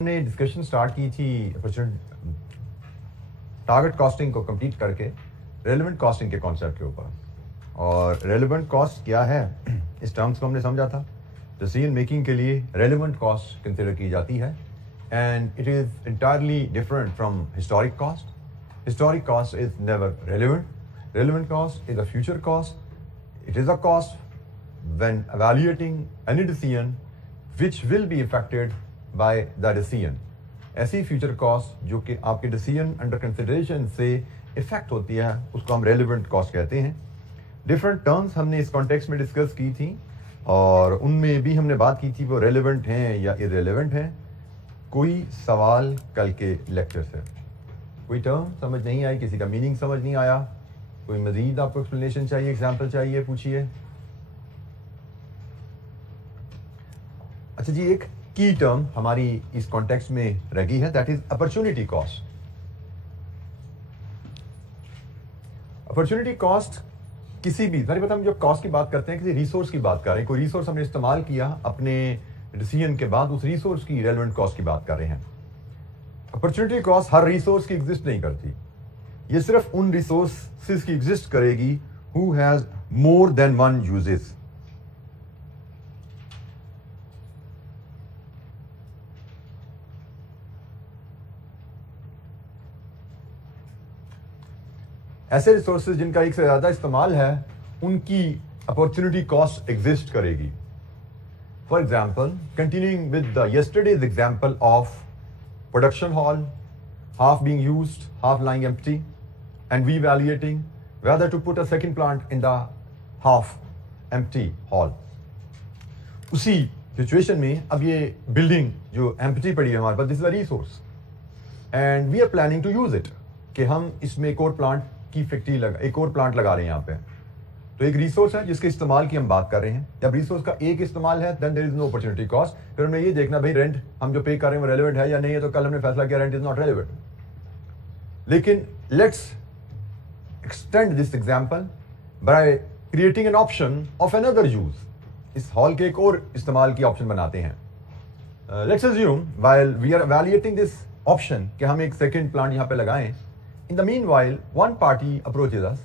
हमने discussion start की थी टारगेट कॉस्टिंग को कंप्लीट करके रेलेवेंट कॉस्टिंग के कॉन्सेप्ट के ऊपर। और रेलेवेंट कॉस्ट क्या है, इस टर्म्स को हमने समझा था। डिसीजन मेकिंग के लिए रेलेवेंट कॉस्ट कंसिडर की जाती है and it is entirely different from historic cost. Historic cost is never relevant. Relevant cost is a future cost. It is a cost when evaluating any decision which will be affected by the decision। ऐसी future cost जो कि आपके decision under consideration से effect होती है उसको हम relevant cost कहते हैं। डिफरेंट टर्म्स हमने इस कॉन्टेक्स्ट में डिस्कस की थी और उनमें भी हमने बात की थी वो रेलेवेंट हैं या इरेलेवेंट हैं। कोई सवाल कल के लेक्चर से, कोई टर्म समझ नहीं आई, किसी का मीनिंग समझ नहीं आया, कोई मजीद आपको एक्सप्लेनेशन चाहिए, एग्जाम्पल चाहिए, पूछिए। अच्छा जी, एक की टर्म हमारी इस कॉन्टेक्स्ट में रही है, that is opportunity cost. Opportunity cost किसी भी, मैंने पता हम जो कॉस्ट की बात करते हैं किसी रिसोर्स की बात कर रहे हैं। कोई रिसोर्स हमने इस्तेमाल किया अपने डिसीजन के बाद, उस रिसोर्स की रेलेवेंट कॉस्ट की बात कर रहे हैं। अपॉर्चुनिटी कॉस्ट हर रिसोर्स की एग्जिस्ट नहीं करती, ये सिर्फ उन रिसोर्सेज की एग्जिस्ट करेगी who has more than one uses. ऐसे रिसोर्सेज जिनका एक से ज्यादा इस्तेमाल है उनकी अपॉर्चुनिटी कॉस्ट एग्जिस्ट करेगी। For example, continuing with the yesterday's example of production hall, half being used, half lying empty, and we evaluating whether to put a second plant in the half empty hall। उसी situation में अब ये building जो empty पड़ी है हमारे पास, this is a resource and we are planning to use it, कि हम इसमें एक और प्लांट की फैक्ट्री एक और प्लांट लगा रहे हैं यहाँ पे। तो एक रिसोर्स है जिसके इस्तेमाल की हम बात कर रहे हैं। जब रिसोर्स का एक इस्तेमाल है then there is no opportunity cost. फिर हमें ये देखना भाई रेंट हम जो पे कर रहे हैं वो रेलेवेंट है या नहीं है। तो कल हमने फैसला किया रेंट इज नॉट रेलेवेंट। लेकिन let's extend this example by creating an option of another use. इस हॉल के एक और इस्तेमाल की ऑप्शन बनाते हैं। Let's assume while we are evaluating this option कि हम एक सेकंड प्लांट यहाँ पे लगाएं। In the meanwhile, one party approaches us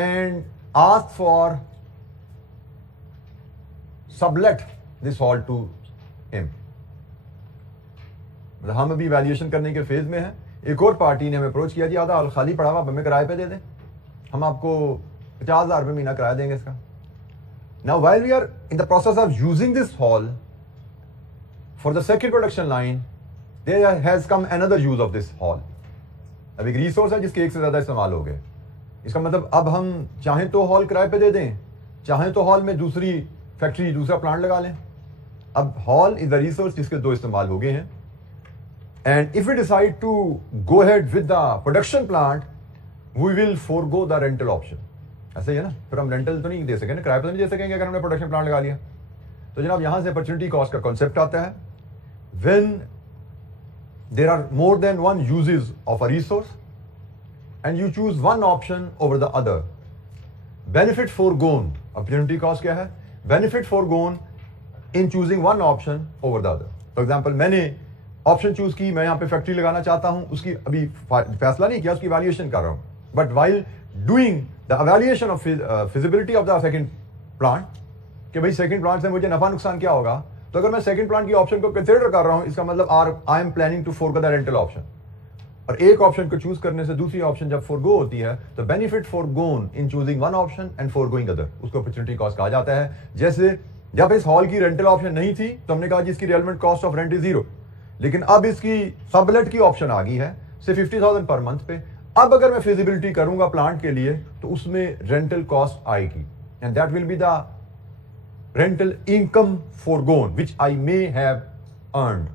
and asks for sublet this hall to him। मतलब हम अभी वैल्यूएशन करने के फेज में हैं, एक और पार्टी ने हमें अप्रोच किया, जी आधा हॉल खाली पड़ा हुआ, हमें किराए पे दे दें, हम आपको 50,000 रुपये महीना किराया देंगे इसका। Now while we are in the process of using this hall for the second production line, there has come another use of this hall। अब एक रिसोर्स है जिसके एक से ज्यादा इस्तेमाल हो गए। इसका मतलब अब हम चाहें तो हॉल किराए पे दे दें, चाहें तो हॉल में दूसरी फैक्ट्री दूसरा प्लांट लगा लें। अब हॉल इज द रिसोर्स जिसके दो इस्तेमाल हो गए हैं and if we decide to go ahead with the production plant we will forgo the rental option. ऐसा ही है ना, फिर हम रेंटल तो नहीं दे सकेंगे ना, किराए पे तो नहीं दे सकेंगे अगर हमने प्रोडक्शन प्लांट लगा लिया। तो जनाब यहां से अपॉर्चुनिटी कॉस्ट का कॉन्सेप्ट आता है। When there are more than one uses of a resource and you choose one option over the other, benefit foregone। opportunity cost क्या है? benefit foregone in choosing one option over the other। for example, मैंने option choose की, मैं यहाँ पे factory लगाना चाहता हूँ, उसकी अभी फैसला नहीं किया, उसकी वैल्यूएशन कर रहा हूँ, but while doing the evaluation of feasibility of the second plant कि भाई सेकंड प्लांट से मुझे नफा नुकसान क्या होगा, तो अगर मैं सेकंड प्लांट की ऑप्शन को कंसीडर कर रहा हूं इसका मतलब I am planning to forgo the rental option. और एक ऑप्शन को चूज करने से दूसरी ऑप्शन जब फॉरगो होती है तो benefit forgone in choosing one option and forgoing other, उसको अपॉर्चुनिटी कॉस्ट कहा जाता है। जैसे जब इस हॉल की रेंटल ऑप्शन नहीं थी तो हमने कहा जी इसकी relevant cost of rent is 0, लेकिन अब इसकी सबलेट की ऑप्शन आ गई है से 50,000 पर मंथ पे। अब अगर मैं फिजिबिलिटी करूंगा प्लांट के लिए तो उसमें रेंटल कॉस्ट आएगी and that will be the rental income foregone which I may have earned।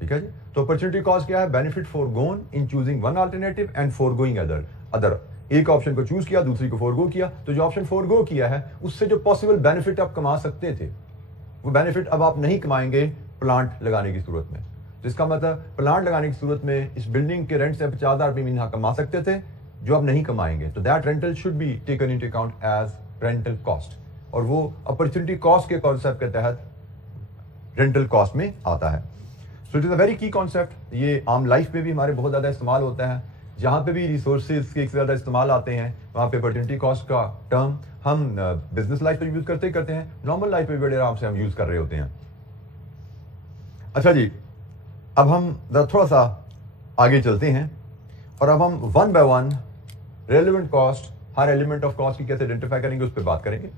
ठीक है जी। तो अपॉर्चुनिटी कॉस्ट क्या है? Benefit foregone in choosing one alternative and foregoing other। एक ऑप्शन को चूज किया, दूसरी को फोरगो किया, तो जो ऑप्शन फोरगो किया है उससे जो पॉसिबल बेनिफिट आप कमा सकते थे वो बेनिफिट अब आप नहीं कमाएंगे प्लांट लगाने की सूरत में। तो इसका मतलब प्लांट लगाने की सूरत में इस बिल्डिंग के रेंट से 50,000 रुपये महीना कमा सकते थे जो आप नहीं कमाएंगे। तो that rental should be taken into account as rental cost और वो अपॉर्चुनिटी कॉस्ट के कॉन्सेप्ट के तहत रेंटल कॉस्ट में आता है। So it is a very की कॉन्सेप्ट। ये आम लाइफ में भी हमारे बहुत ज़्यादा इस्तेमाल होता है। जहाँ पे भी रिसोर्सेज के एक से ज़्यादा इस्तेमाल आते हैं वहाँ पे अपॉर्चुनिटी कॉस्ट का टर्म हम बिजनेस लाइफ पे यूज़ करते ही करते हैं, नॉर्मल लाइफ पे भी बड़े आराम से हम यूज़ कर रहे होते हैं। अच्छा जी, अब हम थोड़ा सा आगे चलते हैं और अब हम one by one relevant cost, her element of cost की कैसे आइडेंटिफाई करेंगे उस पर बात करेंगे।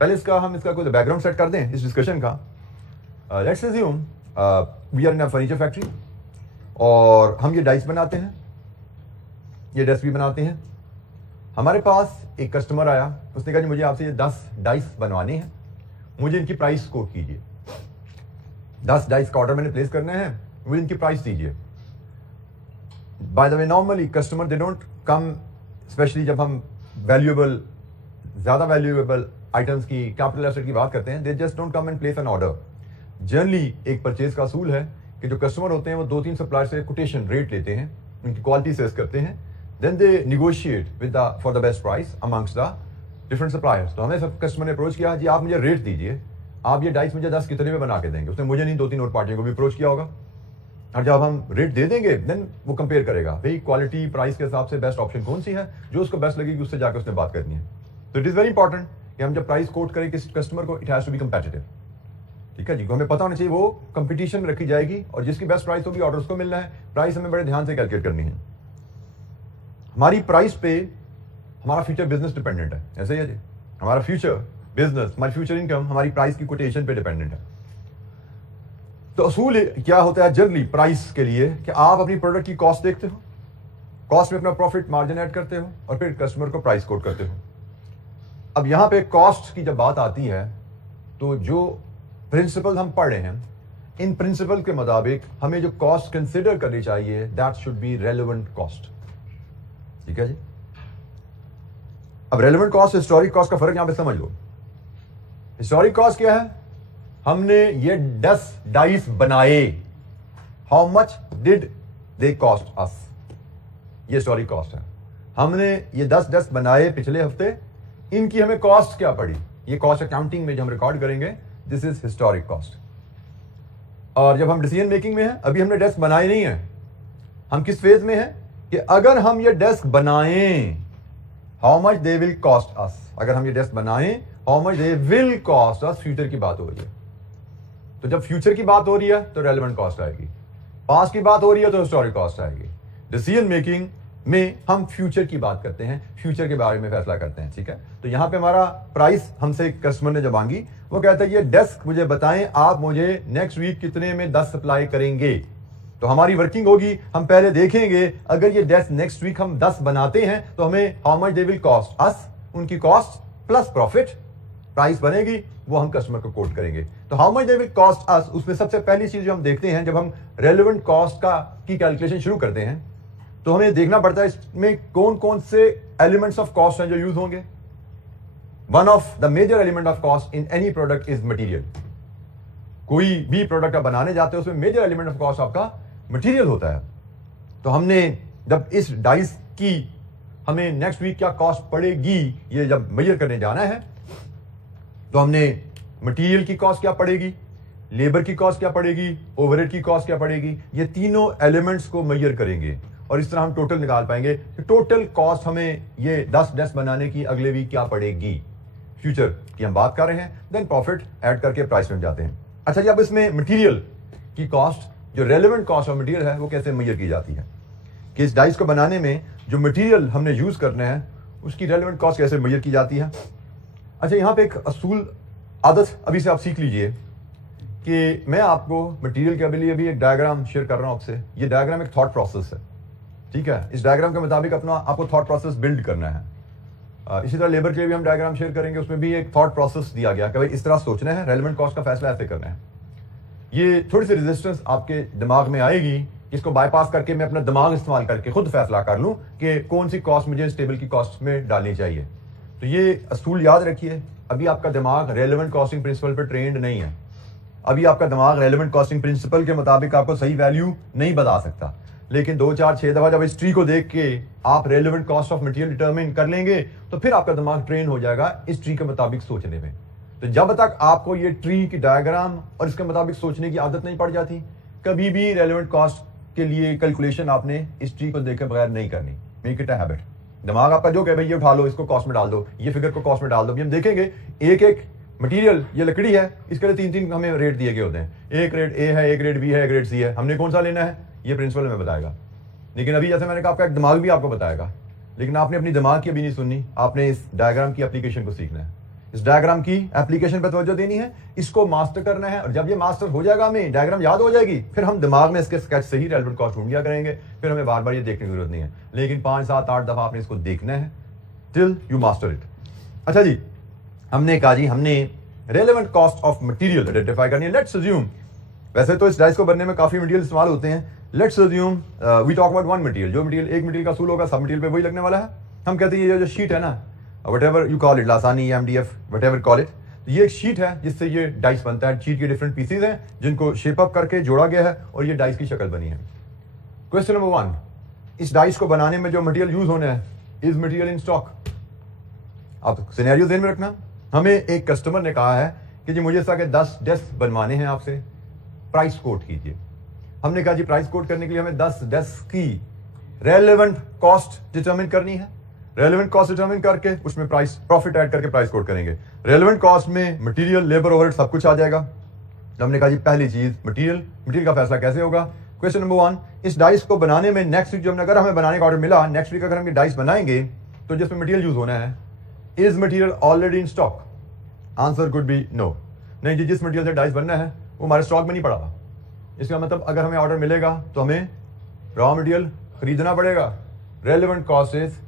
पहले हम इसका कोई बैकग्राउंड सेट कर दें इस डिस्कशन का। Let's assume we are in a furniture factory और हम ये डाइस बनाते हैं, ये डेस्क भी बनाते हैं। हमारे पास एक कस्टमर आया, उसने कहा जी मुझे आपसे ये 10 डाइस बनवाने हैं, मुझे इनकी प्राइस कोट कीजिए। 10 डाइस का ऑर्डर मैंने प्लेस करना है, मुझे इनकी प्राइस दीजिए। By the way normally customer they don't come, specially जब हम ज़्यादा वैल्यूएबल आइटम्स की, कैपिटल एसेट की बात करते हैं, they just don't come and place N order. Generally एक परचेज का असूल है कि जो कस्टमर होते हैं वो 2-3 सप्लायर से कोटेशन रेट लेते हैं, उनकी क्वालिटी सेस करते हैं, then they negotiate with for the best price amongst the different suppliers. तो हमें सब कस्टमर ने अप्रोच किया, जी आप मुझे रेट दीजिए, आप ये डाइस मुझे 10 कितने में बना के देंगे। उसने मुझे नहीं 2-3 और पार्टियों को भी अप्रोच किया होगा। और जब हम रेट दे देंगे देन वो कंपेयर करेगा, भाई क्वालिटी प्राइस के हिसाब से बेस्ट ऑप्शन कौन सी है, जो उसको बेस्ट लगेगी उससे जाकर उसने बात करनी है। तो इट इज़ वेरी इंपॉर्टेंट कि हम जब प्राइस कोट करें किस कस्टमर को, it has to be competitive. ठीक है जी, हमें पता होना चाहिए वो कंपटीशन रखी जाएगी और जिसकी बेस्ट प्राइस होगी ऑर्डर उसको मिलना है। प्राइस हमें बड़े ध्यान से कैलकुलेट करनी है। हमारी प्राइस पे हमारा फ्यूचर बिजनेस डिपेंडेंट है, ऐसे ही है जी। हमारा फ्यूचर बिजनेस, हमारी फ्यूचर इनकम हमारी प्राइस की कोटेशन पे डिपेंडेंट है। तो असूल क्या होता है जनरली प्राइस के लिए कि आप अपनी प्रोडक्ट की कॉस्ट देखते हो, कॉस्ट में अपना प्रॉफिट मार्जिन ऐड करते हो और फिर कस्टमर को प्राइस कोट करते हो। अब यहां पे कॉस्ट की जब बात आती है तो जो प्रिंसिपल हम पढ़ रहे हैं, इन प्रिंसिपल के मुताबिक हमें जो कॉस्ट कंसिडर करनी चाहिए that should be relevant cost. ठीक है जी। अब रेलेवेंट कॉस्ट हिस्टोरिक कॉस्ट का फर्क यहां पे समझ लो। हिस्टोरिक कॉस्ट क्या है, हमने ये 10 डाइस बनाए, how much did they cost us, ये हिस्टोरिक कॉस्ट है। हमने ये 10 डेस्क बनाए पिछले हफ्ते, इनकी हमें कॉस्ट क्या पड़ी, ये कॉस्ट अकाउंटिंग में जो हम रिकॉर्ड करेंगे, दिस इज हिस्टोरिक कॉस्ट। और जब हम डिसीजन मेकिंग में हैं, अभी हमने डेस्क बनाए नहीं है, हम किस फेज में हैं कि अगर हम ये डेस्क बनाएं how much they will cost अस, अगर हम ये डेस्क बनाएं how much they will cost us, future की बात हो रही है। तो जब फ्यूचर की बात हो रही है तो रेलेवेंट कॉस्ट आएगी, पास्ट की बात हो रही है तो हिस्टोरिक कॉस्ट आएगी। डिसीजन मेकिंग में हम फ्यूचर की बात करते हैं, फ्यूचर के बारे में फैसला करते हैं। ठीक है, तो यहां पे हमारा प्राइस हमसे कस्टमर ने जब मांगी, वो कहता है ये डेस्क मुझे बताएं, आप मुझे नेक्स्ट वीक कितने में 10 सप्लाई करेंगे। तो हमारी वर्किंग होगी, हम पहले देखेंगे अगर ये डेस्क नेक्स्ट वीक हम 10 बनाते हैं तो हमें how much they will cost अस, उनकी कॉस्ट प्लस प्रॉफिट प्राइस बनेगी, वो हम कस्टमर को कोट करेंगे। तो how much they will cost अस, उसमें सबसे पहली चीज जो हम देखते हैं जब हम रेलेवेंट कॉस्ट की कैलकुलेशन शुरू करते हैं, तो हमें देखना पड़ता है इसमें कौन कौन से एलिमेंट्स ऑफ कॉस्ट हैं जो यूज होंगे। One of the major element of cost in any product is material. कोई भी प्रोडक्ट आप बनाने जाते हो उसमें मेजर एलिमेंट ऑफ कॉस्ट आपका मटीरियल होता है। तो हमने जब इस डाइस की हमें नेक्स्ट वीक क्या कॉस्ट पड़ेगी ये जब मेजर करने जाना है, तो हमने मटेरियल की कॉस्ट क्या पड़ेगी, लेबर की कॉस्ट क्या पड़ेगी, ओवरहेड की कॉस्ट क्या पड़ेगी, ये तीनों एलिमेंट्स को मेजर करेंगे और इस तरह हम टोटल निकाल पाएंगे कि टोटल कॉस्ट हमें ये 10 डेस्क बनाने की अगले वीक क्या पड़ेगी। फ्यूचर की हम बात कर रहे हैं, देन प्रॉफिट ऐड करके प्राइस में जाते हैं। अच्छा जी, अब इसमें मटेरियल की कॉस्ट, जो रेलेवेंट कॉस्ट ऑफ मटेरियल है, वो कैसे मेजर की जाती है कि इस डाइस को बनाने में जो मटेरियल हमने यूज करना है उसकी रेलेवेंट कॉस्ट कैसे मेजर की जाती है। अच्छा, यहाँ पे एक असूल आदत अभी से आप सीख लीजिए कि मैं आपको मटेरियल के लिए भी एक डायग्राम शेयर कर रहा हूँ आपसे। ये डायग्राम एक थॉट प्रोसेस है। ठीक है, इस डायग्राम के मुताबिक अपना आपको थॉट प्रोसेस बिल्ड करना है। इसी तरह लेबर के लिए भी हम डायग्राम शेयर करेंगे, उसमें भी एक थॉट प्रोसेस दिया गया कि भाई इस तरह सोचना है, रेलेवेंट कॉस्ट का फैसला ऐसे करना है। ये थोड़ी सी रेजिस्टेंस आपके दिमाग में आएगी, इसको बाईपास करके मैं अपना दिमाग इस्तेमाल करके खुद फैसला कर लूं कि कौन सी कॉस्ट मुझे इस टेबल की कॉस्ट में डालनी चाहिए। तो ये असूल याद रखिए, अभी आपका दिमाग रेलेवेंट कॉस्टिंग प्रिंसिपल पर ट्रेंड नहीं है। अभी आपका दिमाग रेलेवेंट कॉस्टिंग प्रिंसिपल के मुताबिक आपको सही वैल्यू नहीं बता सकता, लेकिन 2, 4, 6 दफा जब इस ट्री को देख के आप relevant cost of material determine कर लेंगे तो फिर आपका दिमाग ट्रेन हो जाएगा इस ट्री के मुताबिक सोचने में। तो जब तक आपको ये ट्री की डायग्राम और इसके मुताबिक सोचने की आदत नहीं पड़ जाती, कभी भी रेलेवेंट कॉस्ट के लिए कैलकुलेशन आपने हिस्ट्री को देखे बगैर नहीं करनी। Make it a habit. दिमाग आपका जो कहे भाई ये उठा लो, इसको कॉस्ट में डाल दो, ये फिगर को कॉस्ट में डाल दो। हम देखेंगे एक एक मटेरियल, ये लकड़ी है, इसके लिए 3-3 हमें रेट दिए गए होते हैं। एक रेट ए है, एक रेट बी है, एक रेट सी है। हमने कौन सा लेना है ये प्रिंसिपल हमें बताएगा। लेकिन अभी जैसे मैंने कहा आपका दिमाग भी आपको बताएगा, लेकिन आपने अपनी दिमाग की अभी नहीं सुननी, आपने इस डायग्राम की एप्लीकेशन को सीखना है। इस डायग्राम की एप्लीकेशन पर तवज्जो देनी है, इसको मास्टर करना है। और जब ये मास्टर हो जाएगा, हमें डायग्राम याद हो जाएगी, फिर हम दिमाग में इसके स्केच से ही रेलेवेंट कॉस्ट ढूंढ लिया करेंगे। फिर हमें बार बार ये देखने की जरूरत नहीं है। लेकिन 5, 7, 8 दफा आपने इसको देखना है टिल यू मास्टर इट। अच्छा जी, हमने कहा जी हमने relevant cost of material identify करनी है। लेट्स अज्यूम, वैसे तो इस डाइस को बनने में काफी मटेरियल इस्तेमाल होते हैं। Let's assume we talk about one material. जो मटेरियल, एक मटेरियल का असूल होगा, सब मटेरियल पे वही लगने वाला है। हम कहते हैं ये जो शीट है ना, whatever you call it, लासानी, MDF, whatever call it, ये एक शीट है जिससे ये डाइस बनता है। शीट के डिफरेंट पीसेज हैं जिनको शेप अप करके जोड़ा गया है और ये डाइस की शक्ल बनी है। क्वेश्चन नंबर 1, इस डाइस को बनाने में जो मटेरियल यूज होना है, इज मटेरियल इन स्टॉक? आप सिनेरियो ध्यान में रखना। हमें एक कस्टमर ने कहा है कि जी मुझे इस तरह के 10 डेस्क बनवाने हैं, आपसे प्राइस कोट कीजिए। हमने कहा जी प्राइस कोट करने के लिए हमें 10 डेस्क की रेलेवेंट कॉस्ट डिटरमिन करनी है। रेलेवेंट कॉस्ट डिटरमिन करके उसमें प्राइस, प्रॉफिट ऐड करके प्राइस कोट करेंगे। रेलेवेंट कॉस्ट में मटेरियल, लेबर, ओवरहेड सब कुछ आ जाएगा। तो हमने कहा जी पहली चीज मटेरियल का फैसला कैसे होगा। क्वेश्चन नंबर 1, इस डाइस को बनाने में नेक्स्ट वीक, जो हमने, अगर हमें बनाने का ऑर्डर मिला, नेक्स्ट वीक अगर हम डाइस बनाएंगे तो जिसमें मटेरियल यूज होना है, is material already in stock? Answer could be no. नहीं जी, जिस मटेरियल से डाइस बनना है वो हमारे स्टॉक में नहीं पड़ा हुआ। इसका मतलब अगर हमें ऑर्डर मिलेगा तो हमें रॉ मटेरियल खरीदना पड़ेगा। Relevant cost is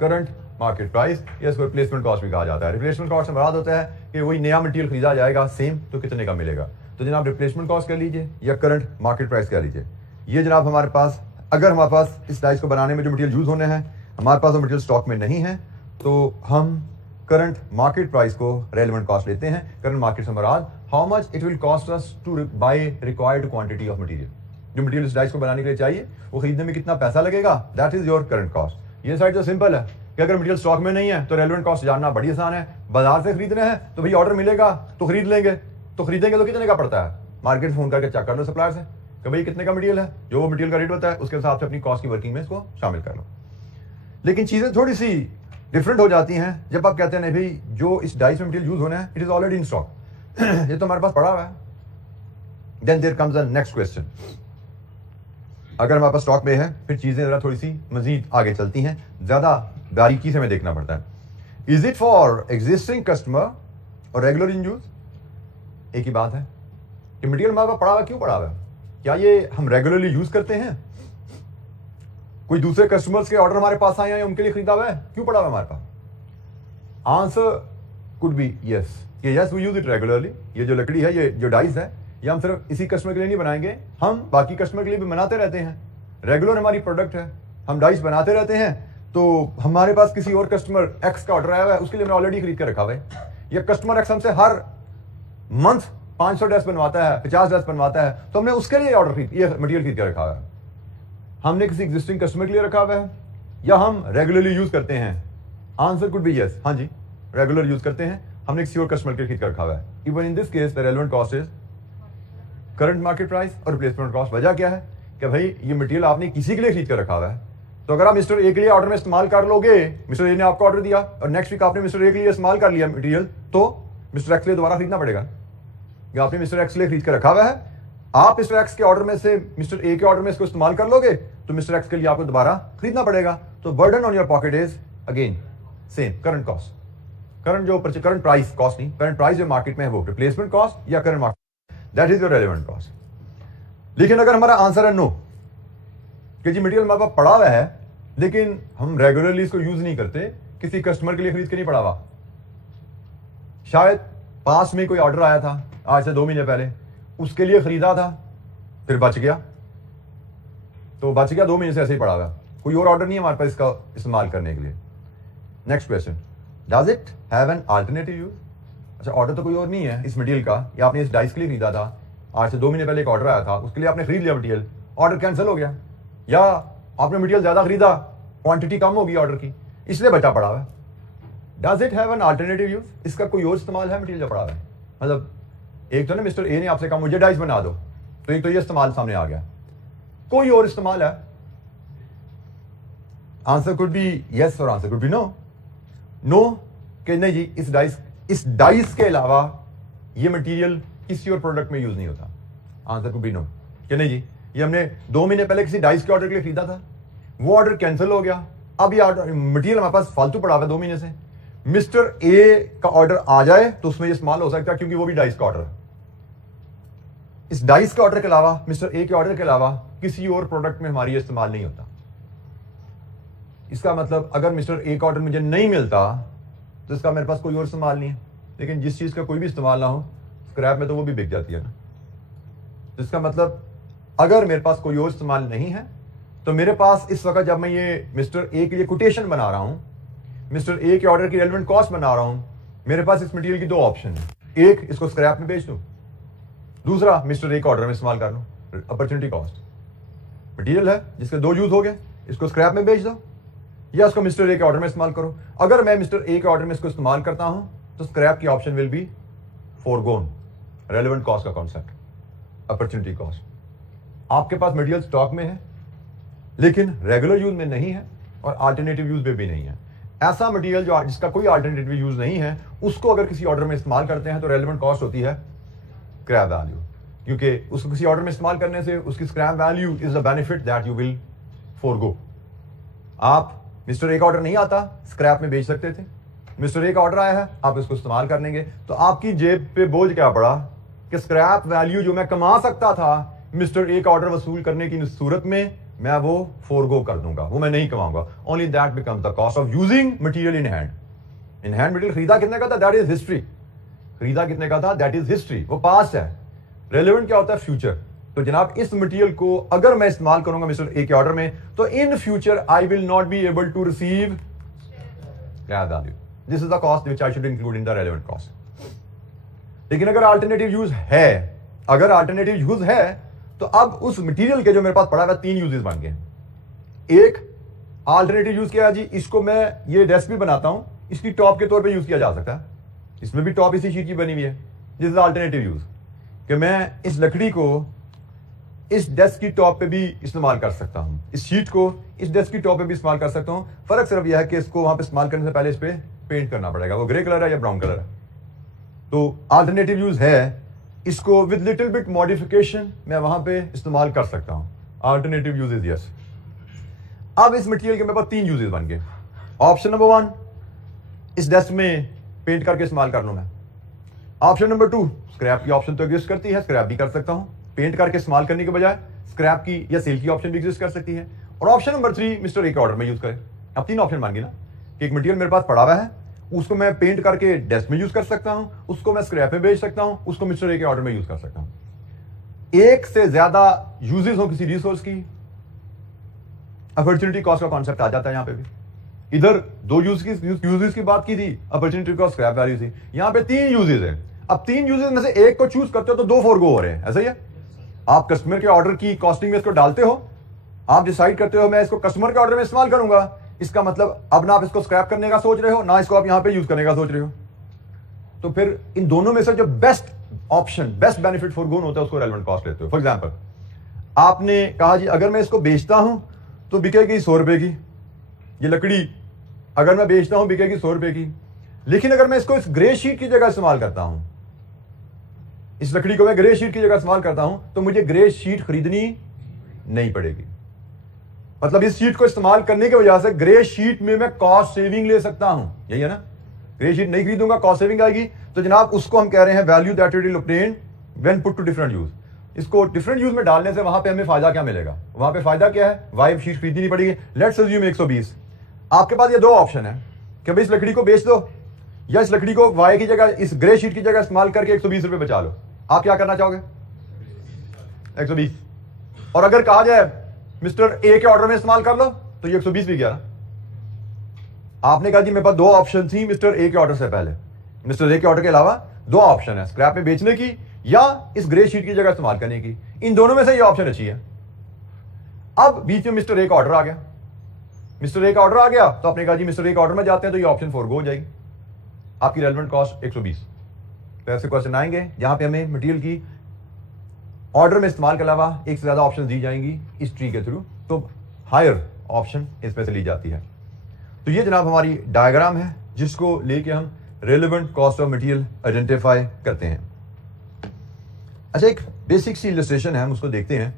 current market price, या इसको रिप्लेसमेंट कॉस्ट भी कहा जाता है। रिप्लेसमेंट कॉस्ट से मुराद होता है कि वही नया मटेरियल खरीदा जाएगा सेम, तो कितने का मिलेगा। तो जनाब रिप्लेसमेंट कॉस्ट कह लीजिए या करंट मार्केट प्राइस कह लीजिए। ये जनाब हमारे पास, अगर हमारे पास इस डाइस को बनाने में जो मटेरियल यूज होने हैं, हमारे पास वो मटेरियल स्टॉक में नहीं है, तो हम करंट मार्केट प्राइस को रेलेवेंट कॉस्ट लेते हैं। करंट मार्केट से मुराद how much it will cost us to buy required quantity of material. जो मटेरियल इस डाइस को बनाने के लिए चाहिए वो खरीदने में कितना पैसा लगेगा, that is your current cost. ये साइड तो सिंपल है कि अगर मटेरियल स्टॉक में नहीं है तो रेलेवेंट कॉस्ट जानना बड़ी आसान है। बाजार से खरीदना है तो भाई ऑर्डर मिलेगा तो खरीद लेंगे, तो खरीदेंगे तो कितने का पड़ता है, मार्केट फोन करके चेक कर लो सप्लायर से कि भाई कितने का मटेरियल है, जो वो मटेरियल का रेट होता है उसके हिसाब से अपनी कॉस्ट की वर्किंग में इसको शामिल कर लो। लेकिन चीजें थोड़ी सी डिफरेंट हो जाती हैं जब आप कहते हैं नहीं भाई जो इस डाइस में मटेरियल यूज होना है it is already in stock, ये तो हमारे पास पड़ा हुआ है। Then there comes the next question, अगर हमारे पास स्टॉक में है फिर चीजें जरा थोड़ी सी मजीद आगे चलती हैं, ज्यादा बारीकी से हमें देखना पड़ता है। Is it for existing customer और रेगुलर इन यूज? एक ही बात है कि मटेरियल हमारे पास पड़ा हुआ क्यों पड़ा हुआ है, क्या ये हम रेगुलरली यूज करते हैं, कोई दूसरे कस्टमर्स के ऑर्डर हमारे पास आए हैं उनके लिए खरीदा हुआ है, क्यों पड़ा हुआ है हमारे पास? आंसर कुड बी यस, कि yes we use it regularly. ये जो लकड़ी है, ये जो डाइस है, ये हम सिर्फ इसी कस्टमर के लिए नहीं बनाएंगे, हम बाकी कस्टमर के लिए भी बनाते रहते हैं। रेगुलर हमारी प्रोडक्ट है, हम डाइस बनाते रहते हैं। तो हमारे पास किसी और कस्टमर एक्स का ऑर्डर आया हुआ है, उसके लिए हमने ऑलरेडी खरीद कर रखा हुआ है। ये कस्टमर एक्स हमसे हर मंथ 500 ड्रेस बनवाता है, 50 ड्रेस बनवाता है, तो हमने उसके लिए ऑर्डर ये मटेरियल खरीद कर रखा हुआ है। हमने किसी एग्जिस्टिंग कस्टमर के लिए रखा हुआ है या हम रेगुलरली यूज करते हैं? आंसर कुड बी यस, हाँ जी रेगुलर यूज करते हैं, हमने किसी और कस्टमर के लिए खरीद कर रखा हुआ है। Even in this case the relevant cost is current market price और रिप्लेसमेंट कॉस्ट। वजह क्या है कि भाई ये मटेरियल आपने किसी के लिए खरीद कर रखा हुआ है, तो अगर आप मिस्टर ए के लिए ऑर्डर में इस्तेमाल कर लोगे, मिस्टर ए ने आपको ऑर्डर दिया और नेक्स्ट वीक आपने मिस्टर ए के लिए इस्तेमाल कर लिया मटेरियल, तो मिस्टर एक्स के लिए दोबारा खरीदना पड़ेगा। या आपने मिस्टर एक्स के लिए खरीद कर रखा हुआ है, आप मिस्टर एक्स के ऑर्डर में से मिस्टर ए के ऑर्डर में इसको इस्तेमाल कर लोगे तो मिस्टर एक्स के लिए आपको दोबारा खरीदना पड़ेगा। तो burden on your pocket is again same current cost, current price cost नहीं, करंट प्राइस जो मार्केट में है वो रिप्लेसमेंट कॉस्ट या current market, that is your relevant cost. लेकिन अगर हमारा आंसर है नो कि जी मटेरियल हमारे पास पड़ा हुआ है लेकिन हम रेगुलरली इसको यूज नहीं करते, किसी कस्टमर के लिए खरीद के नहीं पड़ा हुआ, शायद पास में कोई ऑर्डर आया था आज से 2 महीने पहले, उसके लिए खरीदा था, फिर बच गया, तो बच गया, 2 महीने से ऐसे ही पड़ा हुआ, कोई और ऑर्डर नहीं है हमारे पास इसका इस्तेमाल करने के लिए। Next question, does it have an alternative use? अच्छा ऑर्डर तो कोई और नहीं है इस मटेरियल का, या आपने इस डाइस के लिए खरीदा था, आज से 2 महीने पहले एक ऑर्डर आया था, उसके लिए आपने खरीद लिया मटेरियल, ऑर्डर कैंसिल हो गया, या आपने मटेरियल ज्यादा खरीदा, क्वांटिटी कम होगी ऑर्डर की, इसलिए बचा पड़ा हुआ है। Does it have an alternative use? इसका कोई और इस्तेमाल है मटेरियल जो पड़ा हुआ है? मतलब एक तो ना मिस्टर ए ने आपसे कहा मुझे डाइस बना दो, तो एक तो ये इस्तेमाल सामने आ गया, कोई और इस्तेमाल है? आंसर कुड बी यस और answer could be no. No कि नहीं जी, इस डाइस के अलावा ये मटेरियल किसी और प्रोडक्ट में यूज नहीं होता। आंसर कुड बी नो कि नहीं जी, ये हमने 2 महीने पहले किसी डाइस के ऑर्डर के लिए खरीदा था, वो ऑर्डर कैंसिल हो गया, अब ये मटेरियल हमारे पास फालतू पड़ा हुआ है 2 महीने से। मिस्टर ए का ऑर्डर आ जाए तो उसमें ये इस्तेमाल हो सकता है, क्योंकि वो भी डाइस का ऑर्डर है। इस डाइस के ऑर्डर के अलावा, मिस्टर ए के ऑर्डर के अलावा किसी और प्रोडक्ट में हमारी इस्तेमाल नहीं होता। इसका मतलब अगर मिस्टर ए का ऑर्डर मुझे नहीं मिलता तो इसका मेरे पास कोई और इस्तेमाल नहीं है। लेकिन जिस चीज का कोई भी इस्तेमाल ना हो, स्क्रैप में तो वो भी बिक जाती है ना। तो इसका मतलब अगर मेरे पास कोई और इस्तेमाल नहीं है तो मेरे पास इस वक्त जब मैं ये मिस्टर ए के लिए कोटेशन बना रहा हूं, मिस्टर ए के ऑर्डर की रेलेवेंट कॉस्ट बना रहा हूं, मेरे पास इस मटेरियल की 2 ऑप्शन है। एक, इसको स्क्रैप में बेच दूं, दूसरा मिस्टर ए का ऑर्डर में इस्तेमाल कर लूं। Opportunity cost. मटेरियल है जिसके 2 यूज हो गए, इसको स्क्रैप में बेच दो या इसको मिस्टर ए के ऑर्डर में इस्तेमाल करो। अगर मैं मिस्टर ए के ऑर्डर में इसको इस्तेमाल करता हूं तो स्क्रैप की option will be forgone. Relevant cost का कॉन्सेप्ट, अपॉर्चुनिटी कॉस्ट। आपके पास मटेरियल स्टॉक में है लेकिन रेगुलर यूज में नहीं है और अल्टरनेटिव यूज में भी नहीं है। ऐसा मटेरियल जो जिसका कोई अल्टरनेटिव यूज नहीं है, उसको अगर किसी ऑर्डर में इस्तेमाल करते हैं तो रेलेवेंट कॉस्ट होती है स्क्रैप वैल्यू, क्योंकि उसको किसी ऑर्डर में इस्तेमाल करने से उसकी scrap value is a benefit that you will forgo. आप मिस्टर ए का ऑर्डर नहीं आता, स्क्रैप में बेच सकते थे। मिस्टर ए का ऑर्डर आया है, आप इसको इस्तेमाल कर लेंगे, तो आपकी जेब पे बोझ क्या पड़ा कि स्क्रैप वैल्यू जो मैं कमा सकता था मिस्टर ए का ऑर्डर वसूल करने की सूरत में, मैं वो फोरगो कर दूंगा, वो मैं नहीं कमाऊंगा। Only that becomes the cost of using material in hand. In hand material खरीदा कितने का था? That is history. खरीदा कितने का था? दैट इज हिस्ट्री, वो पास्ट है। रेलेवेंट क्या होता है? फ्यूचर। तो जनाब इस मटेरियल को अगर मैं इस्तेमाल करूंगा मिस्टर ए के ऑर्डर में, तो in future I will not be able to receive scrap value. This is the cost which I should include in the relevant cost. लेकिन अगर अल्टरनेटिव यूज है, अगर अल्टरनेटिव यूज है, तो अब उस मटेरियल के जो मेरे पास पड़ा हुआ 3 यूजेस बन गए। एक अल्टरनेटिव यूज क्या है जी, इसको मैं ये डेस्क भी बनाता हूं, इसकी टॉप के तौर पे यूज किया जा सकता है। इसमें भी टॉप इसी शीट की बनी हुई है। दिस इज अल्टरनेटिव यूज कि मैं इस लकड़ी को इस डेस्क की टॉप पे भी इस्तेमाल कर सकता हूं, इस शीट को इस डेस्क की टॉप पे भी इस्तेमाल कर सकता हूं। फर्क सिर्फ यह है कि इसको वहां पे इस्तेमाल करने से पहले इस पे पेंट करना पड़ेगा, वो ग्रे कलर है या ब्राउन कलर है। तो अल्टरनेटिव यूज है, इसको विद लिटिल बिट मॉडिफिकेशन मैं वहां पे इस्तेमाल कर सकता हूं। Alternative uses yes. अब इस मटेरियल के मेरे पास 3 यूजेस बन गए। ऑप्शन नंबर 1, इस डेस्क में पेंट करके इस्तेमाल कर लूं मैं। ऑप्शन नंबर 2, स्क्रैप की ऑप्शन तो एग्जिस्ट करती है, स्क्रैप भी कर सकता हूं। पेंट करके इस्तेमाल करने के बजाय स्क्रैप की या सेल की ऑप्शन भी एग्जिस्ट कर सकती है। और ऑप्शन नंबर 3, मिस्टर ए के ऑर्डर में यूज करें। अब 3 ऑप्शन बन गए ना, कि एक मटेरियल मेरे पास पड़ा हुआ है, उसको मैं पेंट करके डेस्क में यूज कर सकता हूं, उसको मैं स्क्रैप में बेच सकता हूं, उसको मिस्टर ए के ऑर्डर में यूज कर सकता हूं। एक से ज्यादा यूजेस हो किसी रिसोर्स की, अपॉर्चुनिटी कॉस्ट का कॉन्सेप्ट आ जाता है। यहां पे भी इधर 2 यूजेस की बात की थी, अपॉर्चुनिटी कॉस्ट, स्क्रैप वैल्यू थी। यहां पे 3 यूजेस है। अब 3 यूजेस में से एक को चूज करते हो तो 2 फोरगो हो रहे हैं, ऐसा ही है। आप कस्टमर के ऑर्डर की कॉस्टिंग में इसको डालते हो, आप डिसाइड करते हो मैं इसको कस्टमर के ऑर्डर में इस्तेमाल करूंगा, इसका मतलब अब ना आप इसको स्क्रैप करने का सोच रहे हो, ना इसको आप यहां पे यूज करने का सोच रहे हो। तो फिर इन दोनों में से जो बेस्ट ऑप्शन, बेस्ट बेनिफिट फोरगोन होता है, उसको रेलेवेंट कॉस्ट लेते हो। फॉर एग्जांपल, आपने कहा जी अगर मैं इसको बेचता हूं तो बिकेगी 100 रुपए की, ये लकड़ी अगर मैं बेचता हूं बिकेगी 100 रुपए की। लेकिन अगर मैं इसको इस ग्रे शीट की जगह इस्तेमाल करता हूं, इस लकड़ी को मैं ग्रे शीट की जगह इस्तेमाल करता हूं, तो मुझे ग्रे शीट खरीदनी नहीं पड़ेगी। मतलब इस शीट को इस्तेमाल करने की वजह से ग्रे शीट में मैं कॉस्ट सेविंग ले सकता हूं, यही है ना। ग्रे शीट नहीं खरीदूंगा, कॉस्ट सेविंग आएगी, तो जनाब उसको हम कह रहे हैं value that will obtain when put to different use. इसको डिफरेंट यूज में डालने से वहां पे हमें फायदा क्या मिलेगा? वहां पे फायदा क्या है? वाइव शीट खरीदनी नहीं पड़ेगी। Let's assume 120। आपके पास ये 2 ऑप्शन है कि भाई इस लकड़ी को बेच दो या इस लकड़ी को वाई की जगह, इस ग्रे शीट की जगह इस्तेमाल करके 120 रुपए बचा लो। आप क्या करना चाहोगे? 120। और अगर कहा जाए मिस्टर ए के ऑर्डर में इस्तेमाल कर लो तो ये 120 भी गया ना। आपने कहा जी मेरे पास 2 ऑप्शन थी मिस्टर ए के ऑर्डर से पहले, मिस्टर ए के ऑर्डर के अलावा 2 ऑप्शन है, स्क्रैप में बेचने की या इस ग्रे शीट की जगह इस्तेमाल करने की। इन दोनों में से ये ऑप्शन अच्छी है। अब बीच में मिस्टर ए का ऑर्डर आ गया, मिस्टर ए का ऑर्डर आ गया तो आपने कहा जी मिस्टर ए के ऑर्डर में जाते हैं, तो ये ऑप्शन फोरगो हो जाएगी। आपकी रेलेवेंट कॉस्ट 120। तो ऐसे क्वेश्चन आएंगे जहां पे हमें मटेरियल की ऑर्डर में इस्तेमाल के अलावा एक से ज़्यादा ऑप्शन दी जाएंगी इस ट्री के थ्रू, तो हायर ऑप्शन इसमें से ली जाती है। तो ये जनाब हमारी डायग्राम है जिसको लेके हम relevant cost of material identify करते हैं। अच्छा, एक बेसिक सी इलस्ट्रेशन है, हम उसको देखते हैं।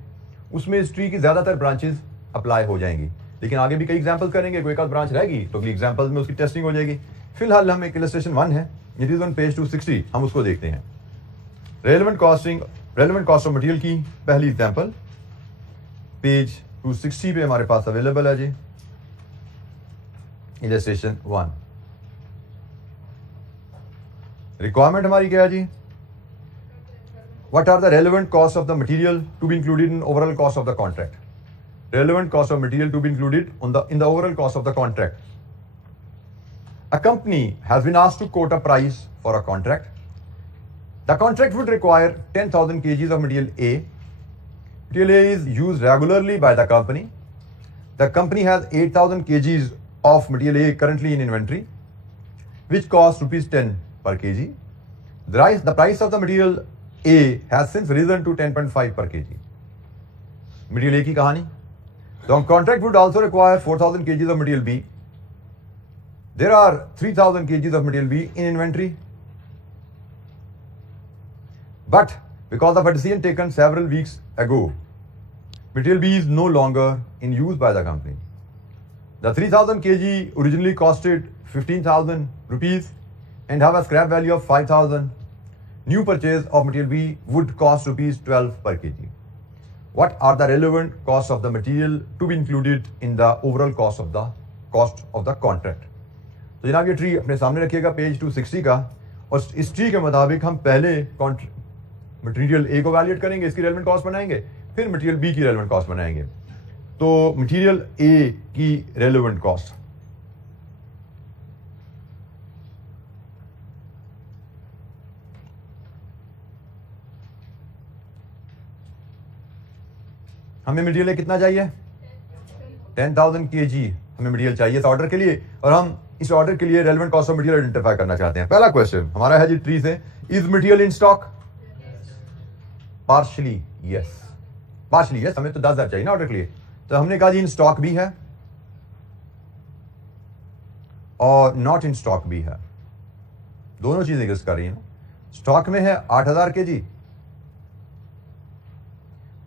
उसमें इस ट्री की ज़्यादातर ब्रांचेस अप्लाई हो जाएंगी, लेकिन आगे भी कई एग्जाम्पल करेंगे, कोई एक आध ब्रांच रहेगी तो अगली एग्जाम्पल में उसकी टेस्टिंग हो जाएगी। फिलहाल हम एक इलस्ट्रेशन 1 है, इट इज़ ऑन पेज 260, हम उसको देखते हैं। रेलेवेंट कॉस्ट ऑफ मटेरियल की पहली एग्जाम्पल पेज 260 पे हमारे पास अवेलेबल है जी। इलस्ट्रेशन 1 रिक्वायरमेंट हमारी क्या है जी? What are the relevant costs of the material to be included in overall cost of the contract? Relevant cost of material to be included in the overall cost of the contract. A company has been asked to quote a price for a contract. The contract would require 10,000 kgs of material A. Material A is used regularly by the company. The company has 8,000 kgs of material A currently in inventory, which costs rupees 10 per kg. The price of the material A has since risen to 10.5 per kg. Material A की कहानी, the contract would also require 4,000 kgs of material B. There are 3,000 kgs of material B in inventory, but because of a decision taken several weeks ago, material B is no longer in use by the company. The 3,000 kg originally costed 15,000 rupees and have a scrap value of 5,000. New purchase of material B would cost rupees 12 per kg. What are the relevant costs of the material to be included in the overall cost of the contract? तो जनाब ये tree अपने सामने रखिएगा page 260 का, और इस tree के मुताबिक हम पहले मटेरियल ए को वैल्यूएट करेंगे, इसकी रेलेवेंट कॉस्ट बनाएंगे, फिर मटेरियल बी की रेलेवेंट कॉस्ट बनाएंगे। तो मटेरियल ए की रेलेवेंट कॉस्ट हमें मटेरियल कितना चाहिए? 10,000 kg हमें मटेरियल चाहिए इस ऑर्डर के लिए, और हम इस ऑर्डर के लिए relevant cost of material identify करना चाहते हैं। पहला क्वेश्चन हमारा है जी ट्री से, is material in stock? Partially yes, partially yes. हमें तो 10,000 चाहिए ना ऑर्डर के लिए, तो हमने कहा जी इन स्टॉक भी है और नॉट इन स्टॉक भी है, दोनों चीजें एग्जिस्ट कर रही है ना। स्टॉक में है 8,000 kg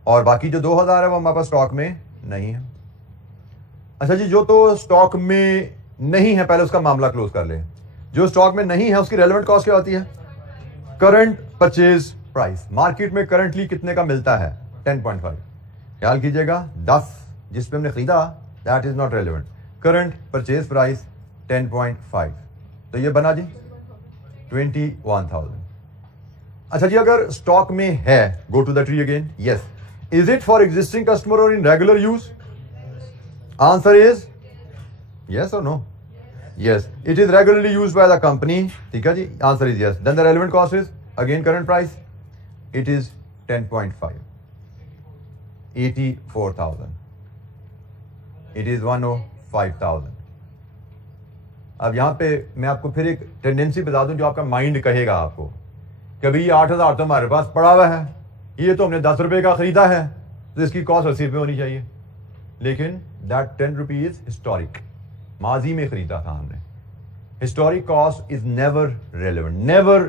और बाकी जो 2,000 है वो हमारे पास स्टॉक में नहीं है। अच्छा जी, जो तो स्टॉक में नहीं है पहले उसका मामला क्लोज कर ले। जो स्टॉक में नहीं है उसकी रेलेवेंट कॉस्ट क्या होती है? Current purchase price. मार्केट में करंटली कितने का मिलता है? 10.5। ख्याल कीजिएगा 10 जिस पे हमने खरीदा that is not relevant. Current purchase price 10.5, तो ये बना जी 21,000। अच्छा जी, अगर स्टॉक में है, go to the tree again, yes. Is it for existing customer or in regular use? Answer is yes or no? Yes, it is regularly used by the company. ठीक है जी, answer is yes. Then the relevant cost is again current price. It is 10.5. 84,000. It is 105,000. अब यहाँ पे मैं आपको फिर एक tendency बता दूं जो आपका माइंड कहेगा आपको, कभी 8,000 तो हमारे पास पड़ा हुआ है, ये तो हमने 10 रुपए का खरीदा है, तो इसकी कॉस्ट 80 रुपये होनी चाहिए। लेकिन दैट 10 रुपीज इज हिस्टोरिक, माजी में खरीदा था हमने। Historic cost is never relevant,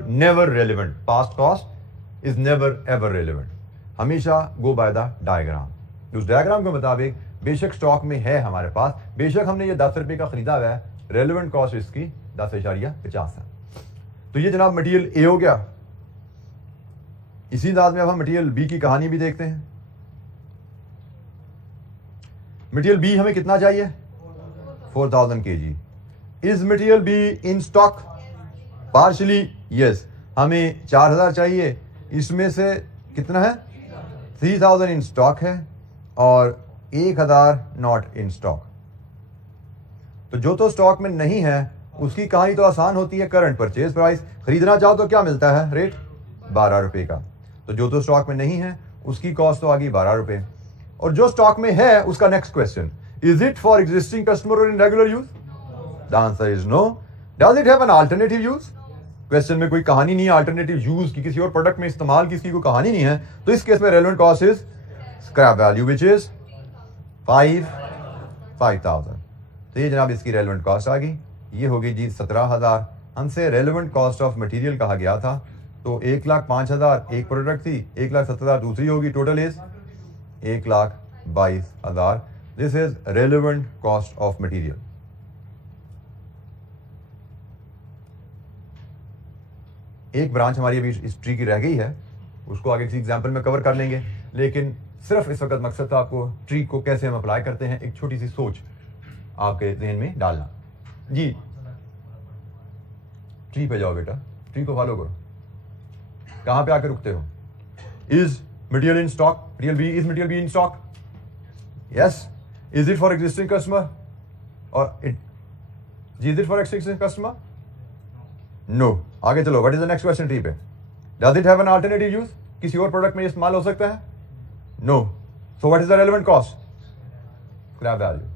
never relevant. Past cost is never ever relevant. हमेशा गो बाय द डायग्राम। उस डायग्राम के मुताबिक बेशक स्टॉक में है हमारे पास, बेशक हमने ये 10 रुपये का खरीदा हुआ है, रेलेवेंट कॉस्ट इसकी 10.50 है। तो ये जनाब मटेरियल ए हो गया। इसी अंदाज में अब हम मटेरियल बी की कहानी भी देखते हैं। मटेरियल बी हमें कितना चाहिए? 4,000 kg। Is material B in stock? Partially yes. हमें 4,000 चाहिए, इसमें से कितना है? 3,000 इन स्टॉक है और 1,000 नॉट इन स्टॉक। तो जो तो स्टॉक में नहीं है उसकी कहानी तो आसान होती है। करंट परचेज प्राइस, खरीदना चाहो तो क्या मिलता है रेट? 12 रुपए का। तो जो तो स्टॉक में नहीं है उसकी कॉस्ट तो आ गई 12 रुपए। और जो स्टॉक में है उसका next question, is it for existing customer और in regular use? The answer is no. Does it have an alternative use? Question में कोई कहानी नहीं है अल्टरनेटिव यूज की, किसी और प्रोडक्ट में इस्तेमाल की इसकी कोई कहानी नहीं है, तो इस केस में relevant cost is scrap value which is 5000। तो ये जनाब इसकी रेलेवेंट कॉस्ट आ गई। ये होगी जी 17000। हमसे रेलेवेंट कॉस्ट ऑफ मटेरियल कहा गया था, तो 1,05,000 एक प्रोडक्ट थी, 1,70,000 दूसरी होगी, total is 1,22,000। This is relevant cost of material. एक ब्रांच हमारी अभी इस ट्री की रह गई है, उसको आगे किसी एग्जाम्पल में कवर कर लेंगे, लेकिन सिर्फ इस वक्त मकसद था आपको ट्री को कैसे हम अप्लाई करते हैं एक छोटी सी सोच आपके जहन में डालना। जी ट्री पे जाओ बेटा, ट्री को फॉलो करो। कहां पे आकर रुकते हो? Is material in stock? Material B, is material B in stock? Yes. Is it for existing customer और it is it for existing customer? No. आगे चलो, what is the next question tree पे? Does it have an alternative use? किसी और product में इस्तेमाल हो सकता है? No. So what is the relevant cost? Scrap value.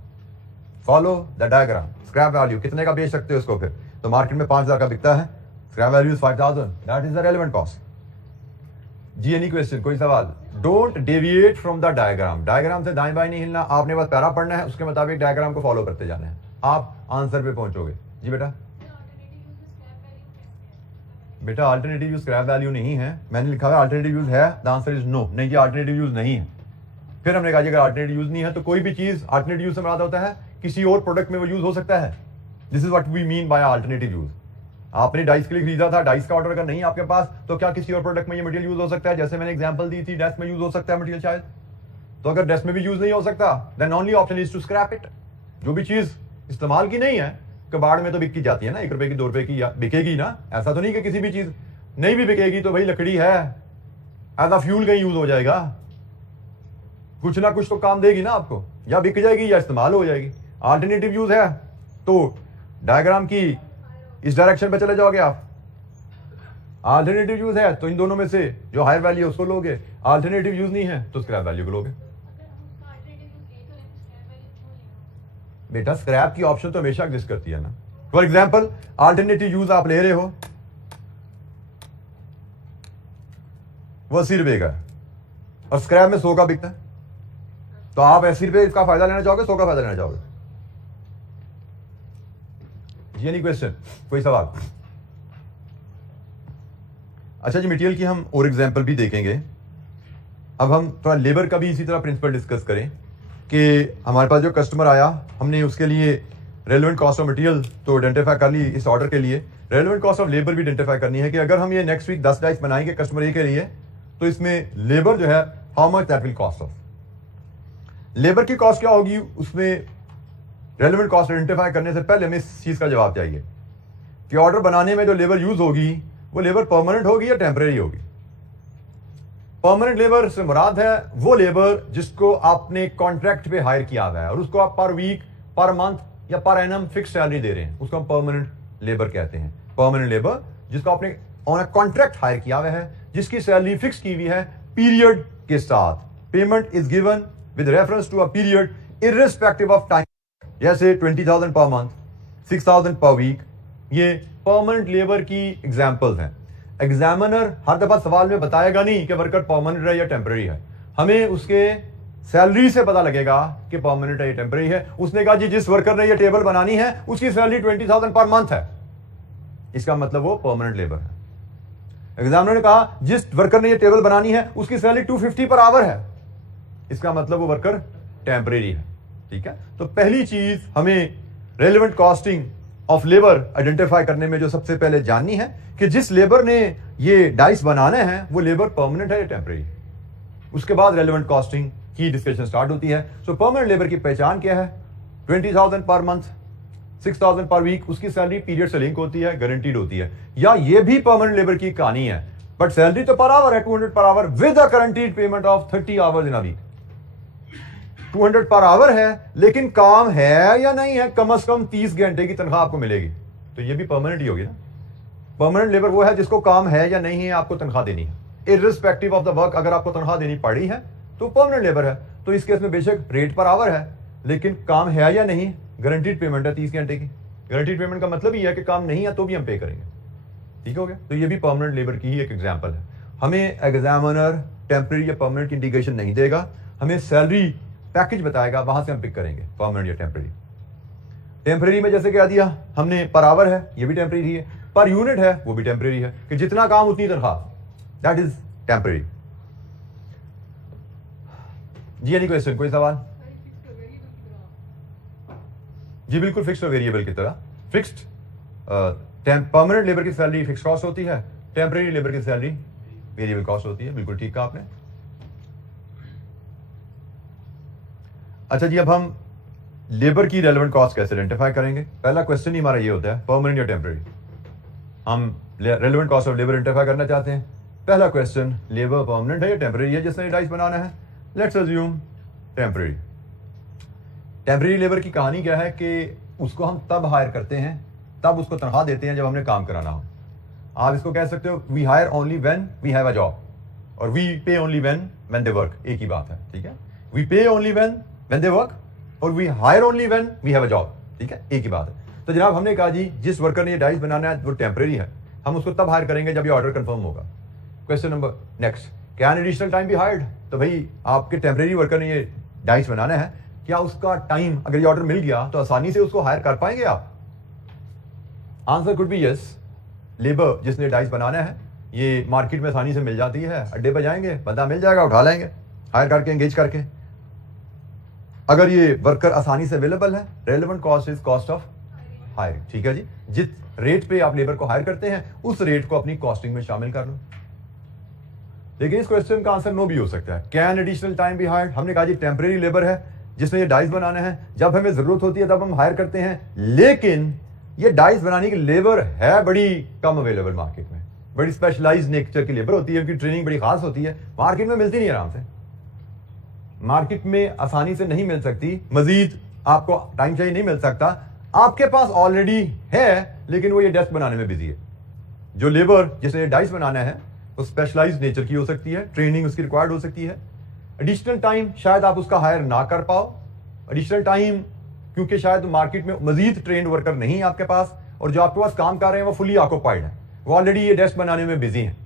Follow the diagram. Scrap value कितने का बेच सकते हो इसको? फिर तो मार्केट में 5000 का बिकता है, scrap value is 5000, that is the relevant cost. जी एनी क्वेश्चन, कोई सवाल? Don't deviate from the diagram. Diagram से दाएं बाएं नहीं हिलना, आपने बस पैरा पढ़ना है, उसके मुताबिक डायग्राम को फॉलो करते जाना है, आप आंसर पे पहुंचोगे। जी बेटा। बेटा अल्टरनेटिव यूज स्क्रैप वैल्यू नहीं है, मैंने लिखा है अल्टरनेटिव यूज है, द आंसर इज नो। नहीं, ये अल्टरनेटिव यूज नहीं है। फिर हमने कहा अगर अल्टरनेटिव यूज नहीं है तो कोई भी चीज अल्टरनेटिव यूज से मुराद होता है किसी और प्रोडक्ट में वो यूज हो सकता है। This is what we mean by alternative use. आपने डाइस के लिए खरीदा था, डाइस का ऑर्डर अगर नहीं आपके पास, तो क्या किसी और प्रोडक्ट में ये मटेरियल यूज हो सकता है? जैसे मैंने एग्जांपल दी थी, डेस्क में यूज हो सकता है मटेरियल शायद, तो अगर डेस्क में भी यूज नहीं हो सकता then only option is to scrap it. जो भी चीज इस्तेमाल की नहीं है, कबाड़ में तो बिक की जाती है ना, 1 रुपए की 2 रुपए की या बिकेगी ना, ऐसा तो नहीं कि किसी भी चीज नहीं भी बिकेगी तो भाई लकड़ी है, एज अ फ्यूल कहीं यूज हो जाएगा, कुछ ना कुछ तो काम देगी ना आपको, या बिक जाएगी या इस्तेमाल हो जाएगी। अल्टरनेटिव यूज है तो डायग्राम की इस डायरेक्शन पे चले जाओगे आप। अल्टरनेटिव यूज है तो इन दोनों में से जो हायर वैल्यू है उसको लोगे, अल्टरनेटिव यूज नहीं है तो स्क्रैप वैल्यू को लोगे। बेटा स्क्रैप की ऑप्शन तो हमेशा एग्जिस्ट करती है ना। फॉर एग्जाम्पल अल्टरनेटिव यूज आप ले रहे हो, वो 80 रुपए का है और स्क्रैप में 100 का बिकता है, तो आप 80 रुपए का फायदा लेना चाहोगे, 100 का फायदा लेना चाहोगे? ये नहीं क्वेश्चन, कोई सवाल? अच्छा जी, मटेरियल की हम और एग्जांपल भी देखेंगे। अब हम थोड़ा लेबर का भी इसी तरह प्रिंसिपल डिस्कस करें कि हमारे पास जो कस्टमर आया, हमने उसके लिए रेलेवेंट कॉस्ट ऑफ मटेरियल तो आइडेंटिफाई कर ली इस ऑर्डर के लिए, रेलेवेंट कॉस्ट ऑफ लेबर भी आइडेंटिफाई करनी है कि अगर हम ये नेक्स्ट वीक 10 डाइस बनाएंगे कस्टमर ए के लिए, तो इसमें लेबर जो है how much that will cost of. Labour की कॉस्ट क्या होगी, उसमें रेलेवेंट कॉस्ट आइडेंटिफाई करने से पहले हमें इस चीज का जवाब चाहिए कि ऑर्डर बनाने में जो लेबर यूज होगी वो लेबर परमानेंट होगी या टेम्परेरी होगी। परमानेंट लेबर से मुराद है वो लेबर जिसको आपने कॉन्ट्रैक्ट पे हायर किया हुआ है और उसको आप पर वीक, पर मंथ या पर एनम फिक्स सैलरी दे रहे हैं, उसको हम परमानेंट लेबर कहते हैं। परमानेंट लेबर जिसको आपने ऑन अ कॉन्ट्रैक्ट हायर किया हुआ है, जिसकी सैलरी फिक्स की हुई है पीरियड के साथ, payment is given with reference to a period irrespective of time. जैसे 20,000 पर मंथ, 6,000 पर वीक, ये परमानेंट लेबर की एग्जांपल्स हैं। एग्जामिनर हर दफा सवाल में बताएगा नहीं कि वर्कर परमानेंट है या टेम्पररी है, हमें उसके सैलरी से पता लगेगा कि परमानेंट है या टेम्पररी है। उसने कहा जी जिस वर्कर ने ये टेबल बनानी है उसकी सैलरी 20,000 पर मंथ है, इसका मतलब वो परमानेंट लेबर है। एग्जामिनर ने कहा जिस वर्कर ने ये टेबल बनानी है उसकी सैलरी 250 पर आवर है, इसका मतलब वो वर्कर टेम्परेरी है। ठीक है, तो पहली चीज हमें relevant costing of labour identify करने में जो सबसे पहले जाननी है कि जिस लेबर ने ये डाइस बनाने हैं वो लेबर परमानेंट है या टेम्परेरी। उसके बाद रेलेवेंट कॉस्टिंग की डिस्कशन स्टार्ट होती है। सो परमानेंट लेबर की पहचान क्या है? 20,000 पर मंथ, 6,000 पर वीक, उसकी सैलरी पीरियड से लिंक होती है, गारंटीड होती है। या ये भी परमानेंट लेबर की कहानी है बट सैलरी तो पर आवर है 200 per hour with a guaranteed payment of 30 hours in a week. 200 per our है लेकिन काम है या नहीं है, कम से कम 30 घंटे की तनख्वाह आपको मिलेगी, तो ये भी परमानेंट ही होगी ना। परमानेंट लेबर वो है जिसको काम है या नहीं है आपको तनख्वाह देनी है, इर्रिस्पेक्टिव ऑफ द वर्क। अगर आपको तनख्वाह देनी पड़ी है तो परमानेंट लेबर है। तो इस केस में बेशक रेट पर आवर है लेकिन काम है या नहीं, गारंटीड पेमेंट है 30 घंटे की। गारंटीड पेमेंट का मतलब ही है कि काम नहीं है तो भी हम पे करेंगे। ठीक हो गया। तो ये भी परमानेंट लेबर की ही एक एग्जांपल है। हमें एग्जामिनर टेम्परेरी या परमानेंट की इंडिकेशन नहीं देगा, हमें सैलरी पैकेज बताएगा, वहां से हम पिक करेंगे परमानेंट या टेम्परेरी। टेम्परेरी में जैसे क्या दिया हमने, पर आवर है, ये भी टेम्परेरी है, पर यूनिट है, वो भी टेम्परेरी है, कि जितना काम उतनी तनख्वाह, दैट इज टेम्परेरी। जी एनी क्वेश्चन, कोई सवाल? जी बिल्कुल, फिक्स्ड और वेरिएबल की तरह। फिक्स्ड परमानेंट लेबर की सैलरी फिक्स कॉस्ट होती है, टेम्परेरी लेबर की सैलरी वेरिएबल कॉस्ट होती है। बिल्कुल ठीक कहा आपने। अच्छा जी, अब हम लेबर की रेलेवेंट कॉस्ट कैसे आइडेंटिफाई करेंगे? पहला क्वेश्चन ही हमारा ये होता है, परमानेंट या टेम्परेरी। हम relevant cost of labour identify करना चाहते हैं। पहला क्वेश्चन, लेबर परमानेंट है या टेम्परेरी है जिसने डाइस बनाना है? Let's assume temporary. Temporary labour की कहानी क्या है कि उसको हम तब हायर करते हैं, तब उसको तनख्वाह देते हैं जब हमने काम कराना हो। आप इसको कह सकते हो we hire only when we have a job, और we pay only when they work, एक ही बात है, ठीक है। We pay only when they work और we hire only when we have a job, ठीक है, एक ही बात है। तो जनाब हमने कहा जी जिस वर्कर ने ये डाइस बनाना है वो टेम्परेरी है, हम उसको तब हायर करेंगे जब ये ऑर्डर कंफर्म होगा। Question number next, can additional time B hired? तो भाई आपके टेम्परेरी वर्कर ने ये डाइस बनाना है, क्या उसका टाइम, अगर ये ऑर्डर मिल गया तो आसानी से उसको हायर कर पाएंगे आप? Answer could be yes. Labour जिसने डाइस बनाना है ये मार्केट में आसानी से मिल जाती है, अड्डे पर जाएंगे, बंदा मिल जाएगा, उठा लेंगे हायर करके, एंगेज करके। अगर ये वर्कर आसानी से अवेलेबल है, relevant cost is cost of hiring, ठीक है जी। जिस रेट पे आप लेबर को हायर करते हैं उस रेट को अपनी कॉस्टिंग में शामिल कर लो। लेकिन इस क्वेश्चन का आंसर नो भी हो सकता है। Can additional time B hired? हमने कहा जी टेम्परेरी लेबर है जिसने ये डाइस बनाना है, जब हमें जरूरत होती है तब हम हायर करते हैं, लेकिन ये डाइस बनाने की लेबर है बड़ी कम अवेलेबल मार्केट में, बड़ी स्पेशलाइज्ड नेचर की लेबर होती है, उनकी ट्रेनिंग बड़ी खास होती है, मार्केट में मिलती नहीं आराम से, मार्केट में आसानी से नहीं मिल सकती, मजीद आपको टाइम चाहिए नहीं मिल सकता। आपके पास ऑलरेडी है लेकिन वो ये डेस्क बनाने में बिजी है। जो लेबर जिसे डाइस बनाना है वो स्पेशलाइज्ड नेचर की हो सकती है, ट्रेनिंग उसकी रिक्वायर्ड हो सकती है। एडिशनल टाइम शायद आप उसका हायर ना कर पाओ, एडिशनल टाइम क्योंकि शायद मार्केट में मजीद ट्रेंड वर्कर नहीं है आपके पास, और जो आपके पास काम कर रहे हैं वो फुली ऑक्युपाइड है, वो ऑलरेडी ये डेस्क बनाने में बिजी हैं,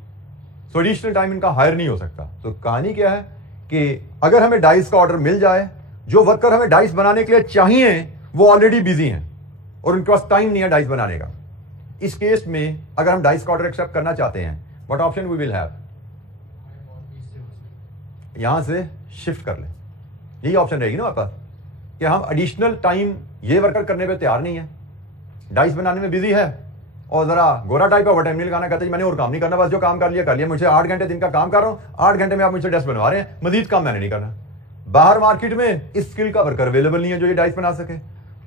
सो एडिशनल टाइम इनका हायर नहीं हो सकता। तो कहानी क्या है कि अगर हमें डाइस का ऑर्डर मिल जाए, जो वर्कर हमें डाइस बनाने के लिए चाहिए वो ऑलरेडी बिजी हैं और उनके पास टाइम नहीं है डाइस बनाने का, इस केस में अगर हम डाइस का ऑर्डर एक्सेप्ट करना चाहते हैं, what option we will have? यहां से शिफ्ट कर लें, यही ऑप्शन रहेगी ना आपका, कि हम एडिशनल टाइम ये वर्कर करने पे तैयार नहीं है, डाइस बनाने में बिजी है और जरा गोरा टाइप ओवर टाइम नहीं लगाना, कहते मैंने और काम नहीं करना, बस जो काम कर लिया, मुझे 8 घंटे दिन का काम कर रहा हूं, 8 घंटे में आप मुझे डेस्क बनवा रहे हैं, मजीद काम मैंने नहीं करना। बाहर मार्केट में इस स्किल का वर्कर अवेलेबल नहीं है जो ये डाइस बना सके।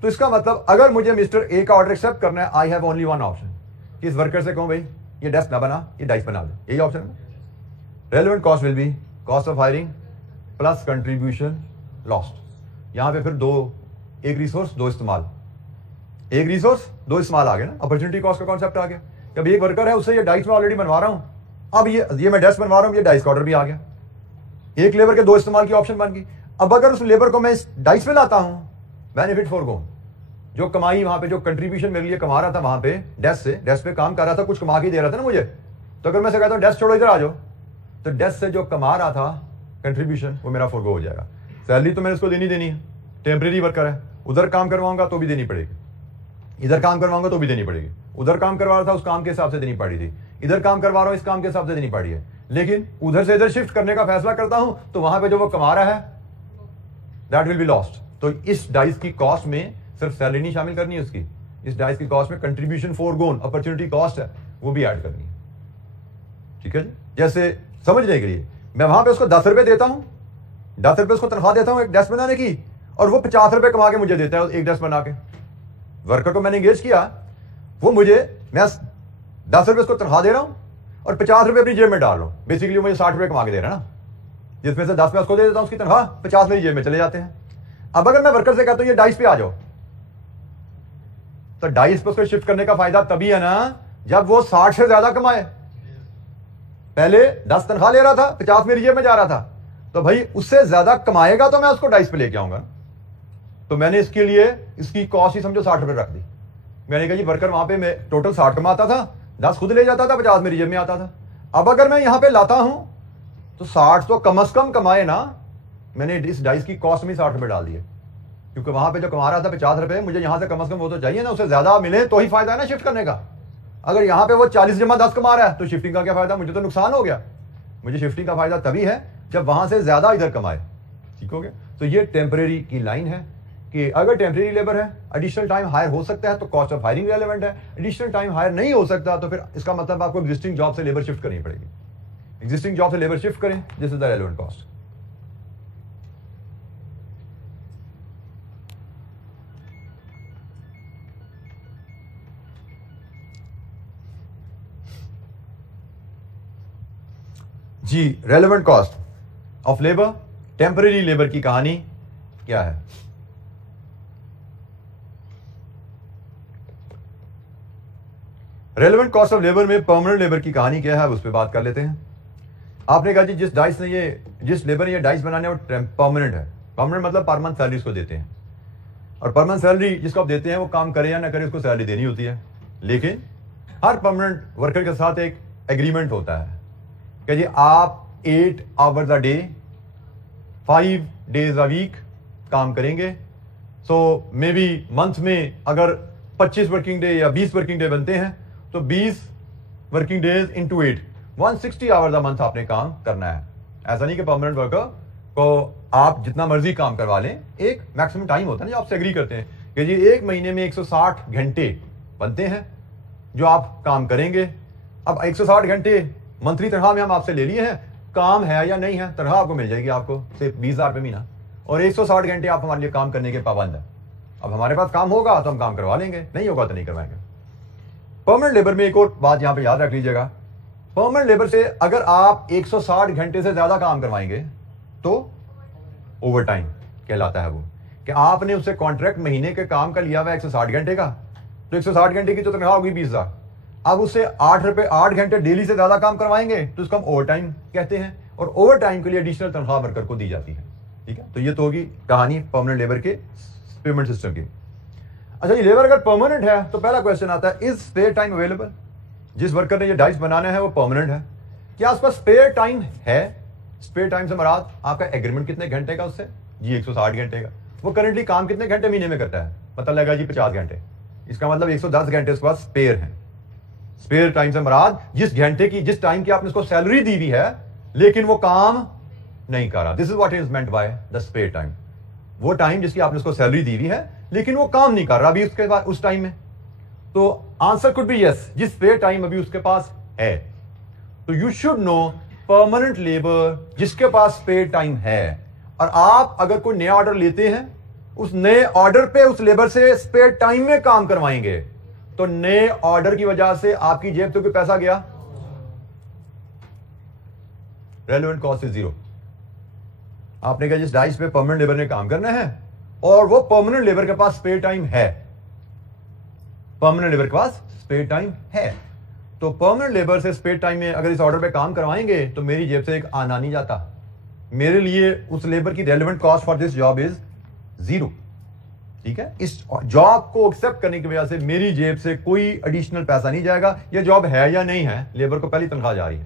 तो इसका मतलब अगर मुझे मिस्टर ए का ऑर्डर एक्सेप्ट करना है, I have only one option, कि इस वर्कर से कहूं भाई ये डेस्क ना बना, ये डाइस बना दे, यही ऑप्शन है। Relevant cost will be cost of hiring plus contribution lost. यहां पे फिर एक रिसोर्स दो इस्तेमाल, एक रिसोर्स दो इस्तेमाल आ गया ना, अपॉर्चुनिटी कॉस्ट का कॉन्सेप्ट आ गया। जब एक वर्कर है उससे ये डाइस में ऑलरेडी बनवा रहा हूं, अब ये मैं डेस्क बनवा रहा हूं, ये डाइस का ऑर्डर भी आ गया, एक लेबर के दो इस्तेमाल की ऑप्शन बन गई। अब अगर उस लेबर को मैं इस डाइस में लाता हूं, बेनिफिट फॉर गोन, जो कमाई वहां पे, जो कंट्रीब्यूशन मेरे लिए कमा रहा था वहां पे डेस्क पे काम कर रहा था, कुछ कमा के दे रहा था ना मुझे, तो अगर मैं से कहता हूं डेस्क छोड़ो इधर आ जाओ, तो डेस्क से जो कमा रहा था कंट्रीब्यूशन वो मेरा फोरगो हो जाएगा। सैलरी तो मैंने उसको देनी है, टेम्परेरी वर्कर है, उधर काम करवाऊंगा तो भी देनी पड़ेगी, इधर काम करवाऊंगा तो भी देनी पड़ेगी, उधर काम करवा रहा था उस काम के हिसाब से देनी पड़ी थी, इधर काम करवा रहा हूं इस काम के हिसाब से देनी पड़ी है। लेकिन उधर से इधर शिफ्ट करने का फैसला करता हूं तो वहां पे जो वो कमा रहा है दैट विल बी लॉस्ट। तो इस डाइस की कॉस्ट में सिर्फ सैलरी नहीं शामिल करनी है उसकी, इस डाइस की कॉस्ट में कंट्रीब्यूशन फोरगोन अपॉर्चुनिटी कॉस्ट है वो भी ऐड करनी है, ठीक है जी। जैसे समझने के लिए मैं वहां पे उसको 10 रुपए देता हूं, 10 रुपए उसको तनख्वाह देता हूं एक डेस्क बनाने की, और वो 50 रुपए कमा के मुझे देता है एक डेस्क बना के। वर्कर को मैंने एंगेज किया, वो मुझे, मैं 10 रुपए उसको तनख्वाह दे रहा हूं और 50 रुपए अपनी जेब में डाल रहा हूं, बेसिकली मुझे 60 रुपए कमा के दे रहा है ना, जिसमें से 10 मैं उसको दे देता हूं उसकी तनख्वाह, 50 मेरी जेब में चले जाते हैं। अब अगर मैं वर्कर से कहता हूं ये डाइस पे आ जाओ, तो डाइस पे उसको शिफ्ट करने का फायदा तभी है ना जब वो 60 से ज्यादा कमाए। पहले 10 तनख्वाह ले रहा था, 50 मेरी जेब में जा रहा था, तो भाई उससे ज्यादा कमाएगा तो मैं उसको डाइस पे लेके आऊंगा। तो मैंने इसके लिए इसकी कॉस्ट ही समझो 60 रुपए रख दी। मैंने कहा जी वर्कर वहां पे मैं टोटल 60 कमाता था, 10 खुद ले जाता था, 50 मेरी जेब में आता था। अब अगर मैं यहां पे लाता हूं तो 60 तो कम से कम कमाए ना। मैंने इस डाइस की कॉस्ट में 60 रुपए डाल दिए, क्योंकि वहां पे जो कमा रहा था 50 रुपए, मुझे यहां से कम वो तो चाहिए ना, उससे ज्यादा मिले तो ही फायदा है ना शिफ्ट करने का। अगर यहां पे वो 40 जमा 10 कमा रहा है तो शिफ्टिंग का क्या फायदा, मुझे तो नुकसान हो गया। मुझे शिफ्टिंग का फायदा तभी है जब वहां से ज्यादा इधर कमाए। ठीक हो गया। तो ये टेम्परेरी की लाइन है कि अगर टेम्परेरी लेबर है, एडिशनल टाइम हायर हो सकता है तो कॉस्ट ऑफ हायरिंग रेलेवेंट है। एडिशनल टाइम हायर नहीं हो सकता तो फिर इसका मतलब आपको एग्जिस्टिंग जॉब से लेबर शिफ्ट करनी पड़ेगी। एग्जिस्टिंग जॉब से लेबर शिफ्ट करें, this is the relevant cost. जी, relevant cost of labour, temporary labour की कहानी क्या है? रेलेवेंट कॉस्ट ऑफ लेबर में परमानेंट लेबर की कहानी क्या है, उस पर बात कर लेते हैं। आपने कहा जी जिस लेबर ने ये डाइस बनाने वो परमानेंट है। परमानेंट मतलब पर मंथ सैलरी उसको देते हैं, और पर मंथ सैलरी जिसको आप देते हैं वो काम करे या ना करे उसको सैलरी देनी होती है। लेकिन हर परमानेंट वर्कर के साथ एक एग्रीमेंट होता है कि जी आप 8 hours a day 5 days a week काम करेंगे। सो मे बी मंथ में अगर 25 वर्किंग डे या 20 वर्किंग डे बनते हैं तो 20 working days into 8, 160 hours a month आपने काम करना है। ऐसा नहीं कि परमानेंट वर्कर को आप जितना मर्जी काम करवा लें, एक मैक्सिमम टाइम होता है ना जो आपसे एग्री करते हैं कि जी एक महीने में 160 घंटे बनते हैं जो आप काम करेंगे। अब 160 घंटे मंथली तनख्वाह में हम आपसे ले लिए हैं, काम है या नहीं है, तनख्वाह आपको मिल जाएगी, आपको सिर्फ 20,000 रुपये महीना, और 160 घंटे आप हमारे लिए काम करने के पाबंद है। अब हमारे पास काम होगा तो हम काम करवा लेंगे, नहीं होगा तो नहीं करवाएंगे। परमानेंट लेबर में एक और बात यहां पे याद रख लीजिएगा, परमानेंट लेबर से अगर आप 160 घंटे से ज्यादा काम करवाएंगे तो ओवर टाइम कहलाता है वो, कि आपने उससे कॉन्ट्रैक्ट महीने के काम का लिया हुआ 160 घंटे का, तो 160 घंटे की तो तनख्वाह होगी 20,000। अब उससे 8 घंटे डेली से ज्यादा काम करवाएंगे तो उसको हम ओवर टाइम कहते हैं, और ओवर टाइम के लिए एडिशनल तनख्वाह वर्कर को दी जाती है। ठीक है, तो ये तो होगी कहानी परमानेंट लेबर के पेमेंट सिस्टम की। अच्छा, ये लेबर अगर परमानेंट है तो पहला क्वेश्चन आता है, इज स्पेयर टाइम अवेलेबल? जिस वर्कर ने ये डाइस बनाना है वो परमानेंट है, क्या उसका स्पेयर टाइम है? स्पेयर टाइम से मराद आपका एग्रीमेंट कितने घंटे का उससे? जी 160 घंटे का। वो करंटली काम कितने घंटे महीने में करता है? पता लगा जी 50 घंटे। इसका मतलब 110 घंटे उसके पास स्पेयर है। स्पेयर टाइम से मराद जिस टाइम की आपने उसको सैलरी दी हुई है लेकिन वो काम नहीं कर रहा। This is what is meant by the spare time. वो टाइम जिसकी आपने उसको सैलरी दी हुई है लेकिन वो काम नहीं कर रहा अभी उसके बाद उस टाइम में। तो आंसर कुड बी यस, जिस स्पेयर टाइम अभी उसके पास है। तो you should know permanent labour जिसके पास स्पेयर टाइम है, और आप अगर कोई नया ऑर्डर लेते हैं उस नए ऑर्डर पे उस लेबर से स्पेयर टाइम में काम करवाएंगे तो नए ऑर्डर की वजह से आपकी जेब से कोई पैसा गया, रेलेवेंट कॉस्ट इज 0। आपने कहा जिस डाइस पे परमानेंट लेबर ने काम करना है और वो परमानेंट लेबर के पास स्पेयर टाइम है, परमानेंट लेबर के पास स्पेयर टाइम है, तो परमानेंट लेबर से स्पेयर टाइम में अगर इस ऑर्डर पे काम करवाएंगे तो मेरी जेब से एक आना नहीं जाता। मेरे लिए उस लेबर की relevant cost for this job is 0। ठीक है, इस जॉब को एक्सेप्ट करने की वजह से मेरी जेब से कोई एडिशनल पैसा नहीं जाएगा। ये जॉब है या नहीं है, लेबर को पहली तनख्वाह जा रही है,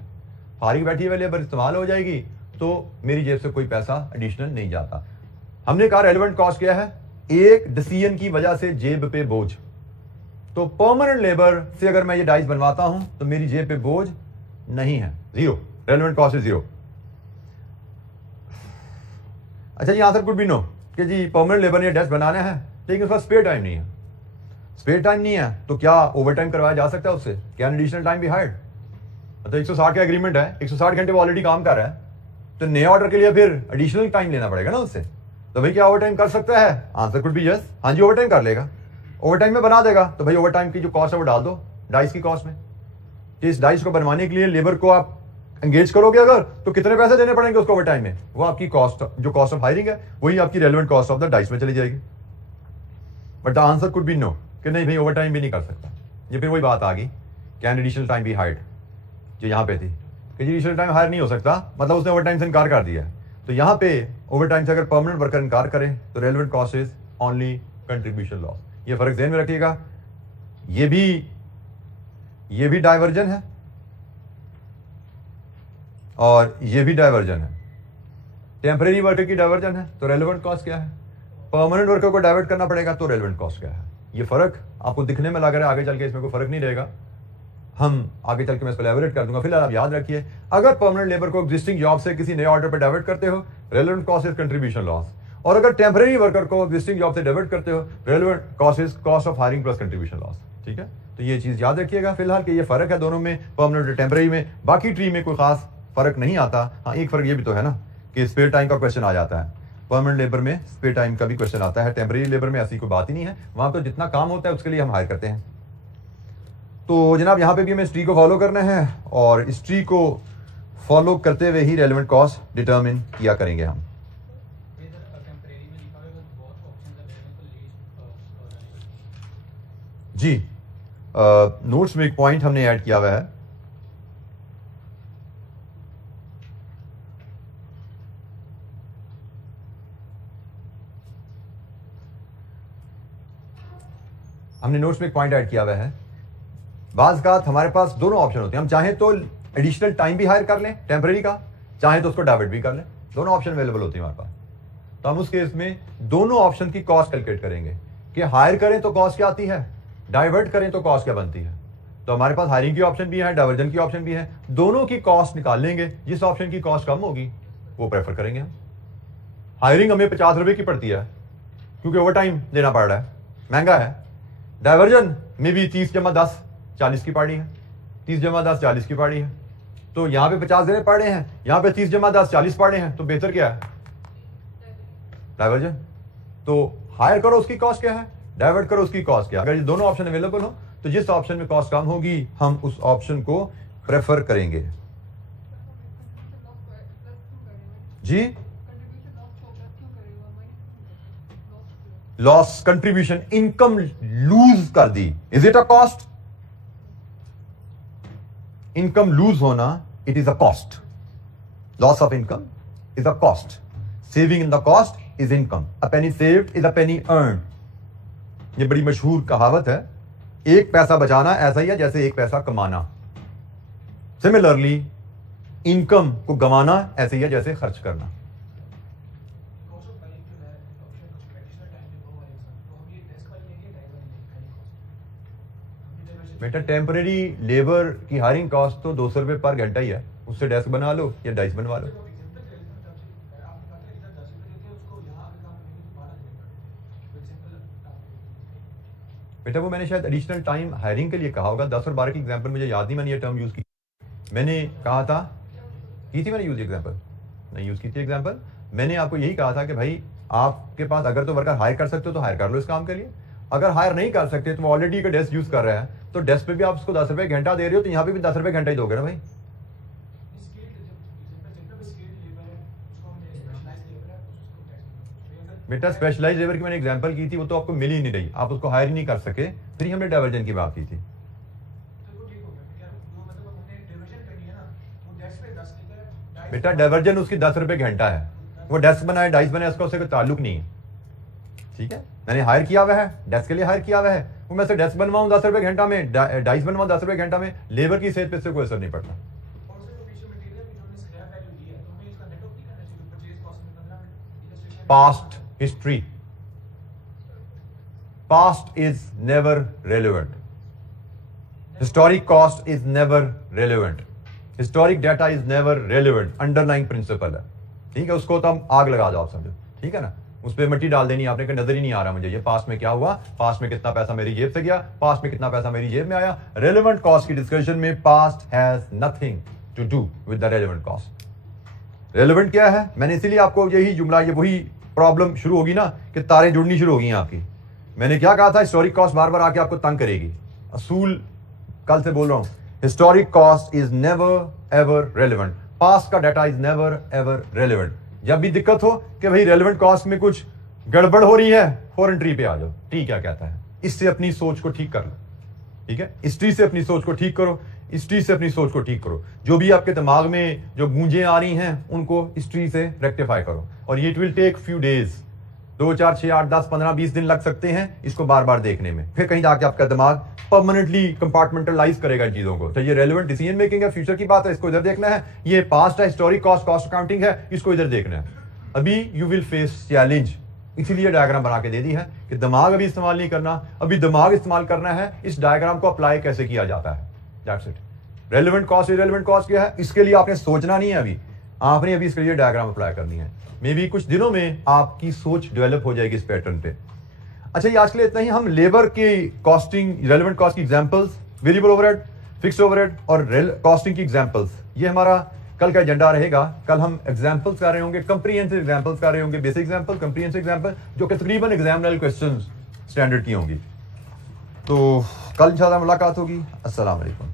फारिग बैठी हुई लेबर इस्तेमाल हो जाएगी तो मेरी जेब से कोई पैसा एडिशनल नहीं जाता। हमने कहा रेलेवेंट कॉस्ट क्या है? एक डिसीजन की वजह से जेब पे बोझ। तो परमानेंट लेबर से अगर मैं ये डाइस बनवाता हूं तो मेरी जेब पे बोझ नहीं है, 0। Relevant cost is 0। अच्छा जी, आंसर कुड बी नो कि जी परमानेंट लेबर ने डाइस बनाना है लेकिन उसका स्पेयर टाइम नहीं है। स्पेयर टाइम नहीं है तो क्या ओवर टाइम करवाया जा सकता है उससे? क्या एडिशनल टाइम भी हायर्ड? मतलब 160 का एग्रीमेंट है, 160 घंटे वो ऑलरेडी काम कर रहा है, तो नए ऑर्डर के लिए फिर एडिशनल टाइम लेना पड़ेगा ना उससे। तो भाई क्या ओवर टाइम कर सकता है? आंसर कुड बी यस, हाँ जी ओवर टाइम कर लेगा, ओवर टाइम में बना देगा। तो भाई ओवर टाइम की जो कॉस्ट है वो डाल दो डाइस की कॉस्ट में। तो इस डाइस को बनवाने के लिए लेबर को आप एंगेज करोगे अगर, तो कितने पैसे देने पड़ेंगे उसको ओवर टाइम में? वो आपकी कॉस्ट, जो कॉस्ट ऑफ हायरिंग है वही आपकी relevant cost of the dice में चली जाएगी। But the answer could be no कि नहीं भाई ओवर टाइम भी नहीं कर सकता। ये फिर वही बात आ गई, कैन एडिशनल टाइम भी हायर्ड, जो यहाँ पे थी कि एडिशनल टाइम हायर नहीं हो सकता, मतलब उसने ओवर टाइम से इनकार कर दिया। तो यहाँ पे ओवर टाइम से अगर परमानेंट वर्कर इनकार करे तो relevant cost is only contribution loss. ये फर्क ध्यान में रखिएगा। ये भी ये भी डाइवर्जन है और ये भी डाइवर्जन है। टेम्परेरी वर्कर की डाइवर्जन है तो रेलेवेंट कॉस्ट क्या है, परमानेंट वर्कर को डाइवर्ट करना पड़ेगा तो रेलेवेंट कॉस्ट क्या है। ये फर्क आपको दिखने में लग रहा है, आगे चल के इसमें कोई फर्क नहीं रहेगा, हम आगे चल के मैं इसको एलेबोरेट कर दूंगा। फिलहाल आप याद रखिए, अगर परमानेंट लेबर को एग्जिस्टिंग जॉब से किसी नए ऑर्डर पर डाइवर्ट करते हो, relevant cost is contribution loss, और अगर टेम्परेरी वर्कर को एग्जिस्टिंग जॉब से डाइवर्ट करते हो, relevant cost is cost of hiring plus contribution loss. ठीक है, तो ये चीज याद रखिएगा फिलहाल कि ये फर्क है दोनों में, परमानेंट और टेम्परेरी में। बाकी ट्री में कोई खास फर्क नहीं आता। हाँ, एक फर्क ये भी तो है ना कि स्पेयर टाइम का क्वेश्चन आ जाता है, परमानेंट लेबर में स्पेयर टाइम का भी क्वेश्चन आता है, टेम्परेरी लेबर में ऐसी कोई बात ही नहीं है, वहां पर जितना काम होता है उसके लिए हम हायर करते हैं। तो जनाब यहाँ पे भी हमें इस ट्री को फॉलो करना है और इस ट्री को फॉलो करते हुए ही रेलेवेंट कॉस्ट डिटरमिन किया करेंगे हम। जी नोट्स में एक पॉइंट हमने ऐड किया हुआ है, हमने नोट्स में एक पॉइंट ऐड किया हुआ है। बाज़ का हमारे पास दोनों ऑप्शन होते हैं, हम चाहें तो एडिशनल टाइम भी हायर कर लें टेम्परेरी का, चाहें तो उसको डाइवर्ट भी कर लें, दोनों ऑप्शन अवेलेबल होते हैं हमारे पास। तो हम उस केस में दोनों ऑप्शन की कॉस्ट कैलकुलेट करेंगे कि हायर करें तो कॉस्ट क्या आती है, डाइवर्ट करें तो कॉस्ट क्या बनती है। तो हमारे पास हायरिंग की ऑप्शन भी है, डाइवर्जन की ऑप्शन भी है, दोनों की कॉस्ट निकाल लेंगे, जिस ऑप्शन की कॉस्ट कम होगी वो प्रेफर करेंगे हम। हायरिंग हमें 50 रुपए की पड़ती है क्योंकि ओवर टाइम देना पड़ रहा है, महंगा है। डाइवर्जन में भी 30 जमा 10 40 की पाड़ी है, 30 जमा 10 40 की पाड़ी है, तो यहाँ पे 50 देने पड़े हैं, यहाँ पे 30 जमा 10 40 पड़े हैं, तो बेहतर क्या है, डाइवर्जन। तो हायर करो उसकी कॉस्ट क्या है, डाइवर्ट करो उसकी कॉस्ट क्या है। अगर ये दोनों ऑप्शन अवेलेबल हो तो जिस ऑप्शन में कॉस्ट कम होगी हम उस ऑप्शन को प्रेफर करेंगे। जी लॉस कंट्रीब्यूशन, इनकम लूज कर दी, is it a cost? Income lose होना it is a cost, loss of income is a cost, saving in the cost is income, a penny saved is a penny earn. ये बड़ी मशहूर कहावत है, एक पैसा बचाना ऐसा ही है जैसे एक पैसा कमाना। सिमिलरली इनकम को गंवाना ऐसे ही है जैसे खर्च करना। बेटा टेम्परेरी लेबर की हायरिंग कॉस्ट तो 200 रुपये पर घंटा ही है, उससे डेस्क बना लो या डाइस बनवा लो। बेटा वो मैंने शायद एडिशनल टाइम हायरिंग के लिए कहा होगा, 10 और 12 की एग्जांपल मुझे याद नहीं, मैंने ये टर्म यूज की, मैंने कहा था, की थी मैंने यूज एग्जांपल, नहीं यूज की थी एग्जांपल। मैंने आपको यही कहा था कि भाई आपके पास अगर तो वर्कर हायर कर सकते हो तो हायर कर लो इस काम के लिए, अगर हायर नहीं कर सकते तो वो ऑलरेडी का डेस्क यूज कर रहा है तो डेस्क पे भी आप उसको 10 रुपए घंटा दे रहे हो तो यहाँ पे भी 10 रुपए घंटा ही दोगे ना भाई। बेटा स्पेशलाइज लेबर की मैंने एग्जांपल की थी, वो तो आपको मिल ही नहीं रही, आप उसको हायर ही नहीं कर सके, फिर हमने डाइवर्जन की बात की थी। बेटा डाइवर्जन उसकी 10 रुपए घंटा है, वो डेस्क बनाए डाइस बनाए उसका उससे कोई ताल्लुक नहीं है। ठीक है, मैंने हायर किया हुआ है, डेस्क के लिए हायर किया हुआ है, वो मैं से डेस्क बनवाऊं 10 रुपए घंटा में, डाइस बनवाऊं 10 रुपए घंटा में, लेबर की सेहत पे से कोई असर नहीं पड़ता। Past history, past is never relevant, historic cost is never relevant, historic data is never relevant, underlying principle है। ठीक है, उसको तो हम आग लगा दो आप समझो, ठीक है ना, उस पर मिट्टी डाल देनी आपने, नजर ही नहीं आ रहा मुझे ये पास्ट में क्या हुआ, पास्ट में कितना पैसा मेरी जेब से गया, पास्ट में कितना पैसा मेरी जेब में आया। रेलेवेंट कॉस्ट की डिस्कशन में past has nothing to do with the relevant cost. Relevant क्या है, मैंने इसीलिए आपको यही जुमला, ये वही प्रॉब्लम शुरू होगी ना कि तारें जुड़नी शुरू होगी आपकी। मैंने क्या कहा था, हिस्टोरिक कॉस्ट बार बार आके आपको तंग करेगी, असूल कल से बोल रहा हूं, historic cost is never ever relevant, past का data is never ever relevant. जब भी दिक्कत हो कि भाई रेलेवेंट कॉस्ट में कुछ गड़बड़ हो रही है, फॉरेन ट्री पे आ जाओ, ट्री क्या कहता है, इससे अपनी सोच को ठीक कर लो। ठीक है, इस ट्री से अपनी सोच को ठीक करो, इस ट्री से अपनी सोच को ठीक करो, जो भी आपके दिमाग में जो गूंजें आ रही हैं उनको इस ट्री से रेक्टिफाई करो। और ये it will take few days, 2 4 6 8 10 15 20 दिन लग सकते हैं इसको बार बार देखने में, फिर कहीं जाके आपका दिमाग परमानेंटली कंपार्टमेंटलाइज करेगा इन चीजों को। तो ये रेलेवेंट डिसीजन मेकिंग है, फ्यूचर की बात है, इसको इधर देखना है। ये पास्ट है, हिस्टोरिक कॉस्ट, कॉस्ट अकाउंटिंग है, इसको इधर देखना है। अभी यू विल फेस चैलेंज, इसीलिए डायग्राम बना के दे दी है कि दिमाग अभी इस्तेमाल नहीं करना, अभी दिमाग इस्तेमाल करना है इस डायग्राम को अप्लाई कैसे किया जाता है। That's it. Relevant cost, irrelevant cost क्या है, इसके लिए आपने सोचना नहीं है, अभी आपने अभी इसके लिए डायग्राम अप्लाई करनी है। मे बी कुछ दिनों में आपकी सोच डेवलप हो जाएगी इस पैटर्न पे। अच्छा, ये आज के लिए इतना ही। हम लेबर की कॉस्टिंग, रेलेवेंट कॉस्ट की examples, variable overhead, fixed overhead और कॉस्टिंग की एग्जांपल्स, ये हमारा कल का एजेंडा रहेगा। कल हम एग्जांपल्स कर रहे होंगे, कंप्रीहेंसिव एग्जांपल्स कर रहे होंगे, बेसिक एग्जांपल, कंप्रीहेंसिव एग्जांपल, जो कि तकरीबन एग्जाम लेवल क्वेश्चंस स्टैंडर्ड की होंगी। तो कल इंशाल्लाह मुलाकात होगी। अस्सलाम वालेकुम।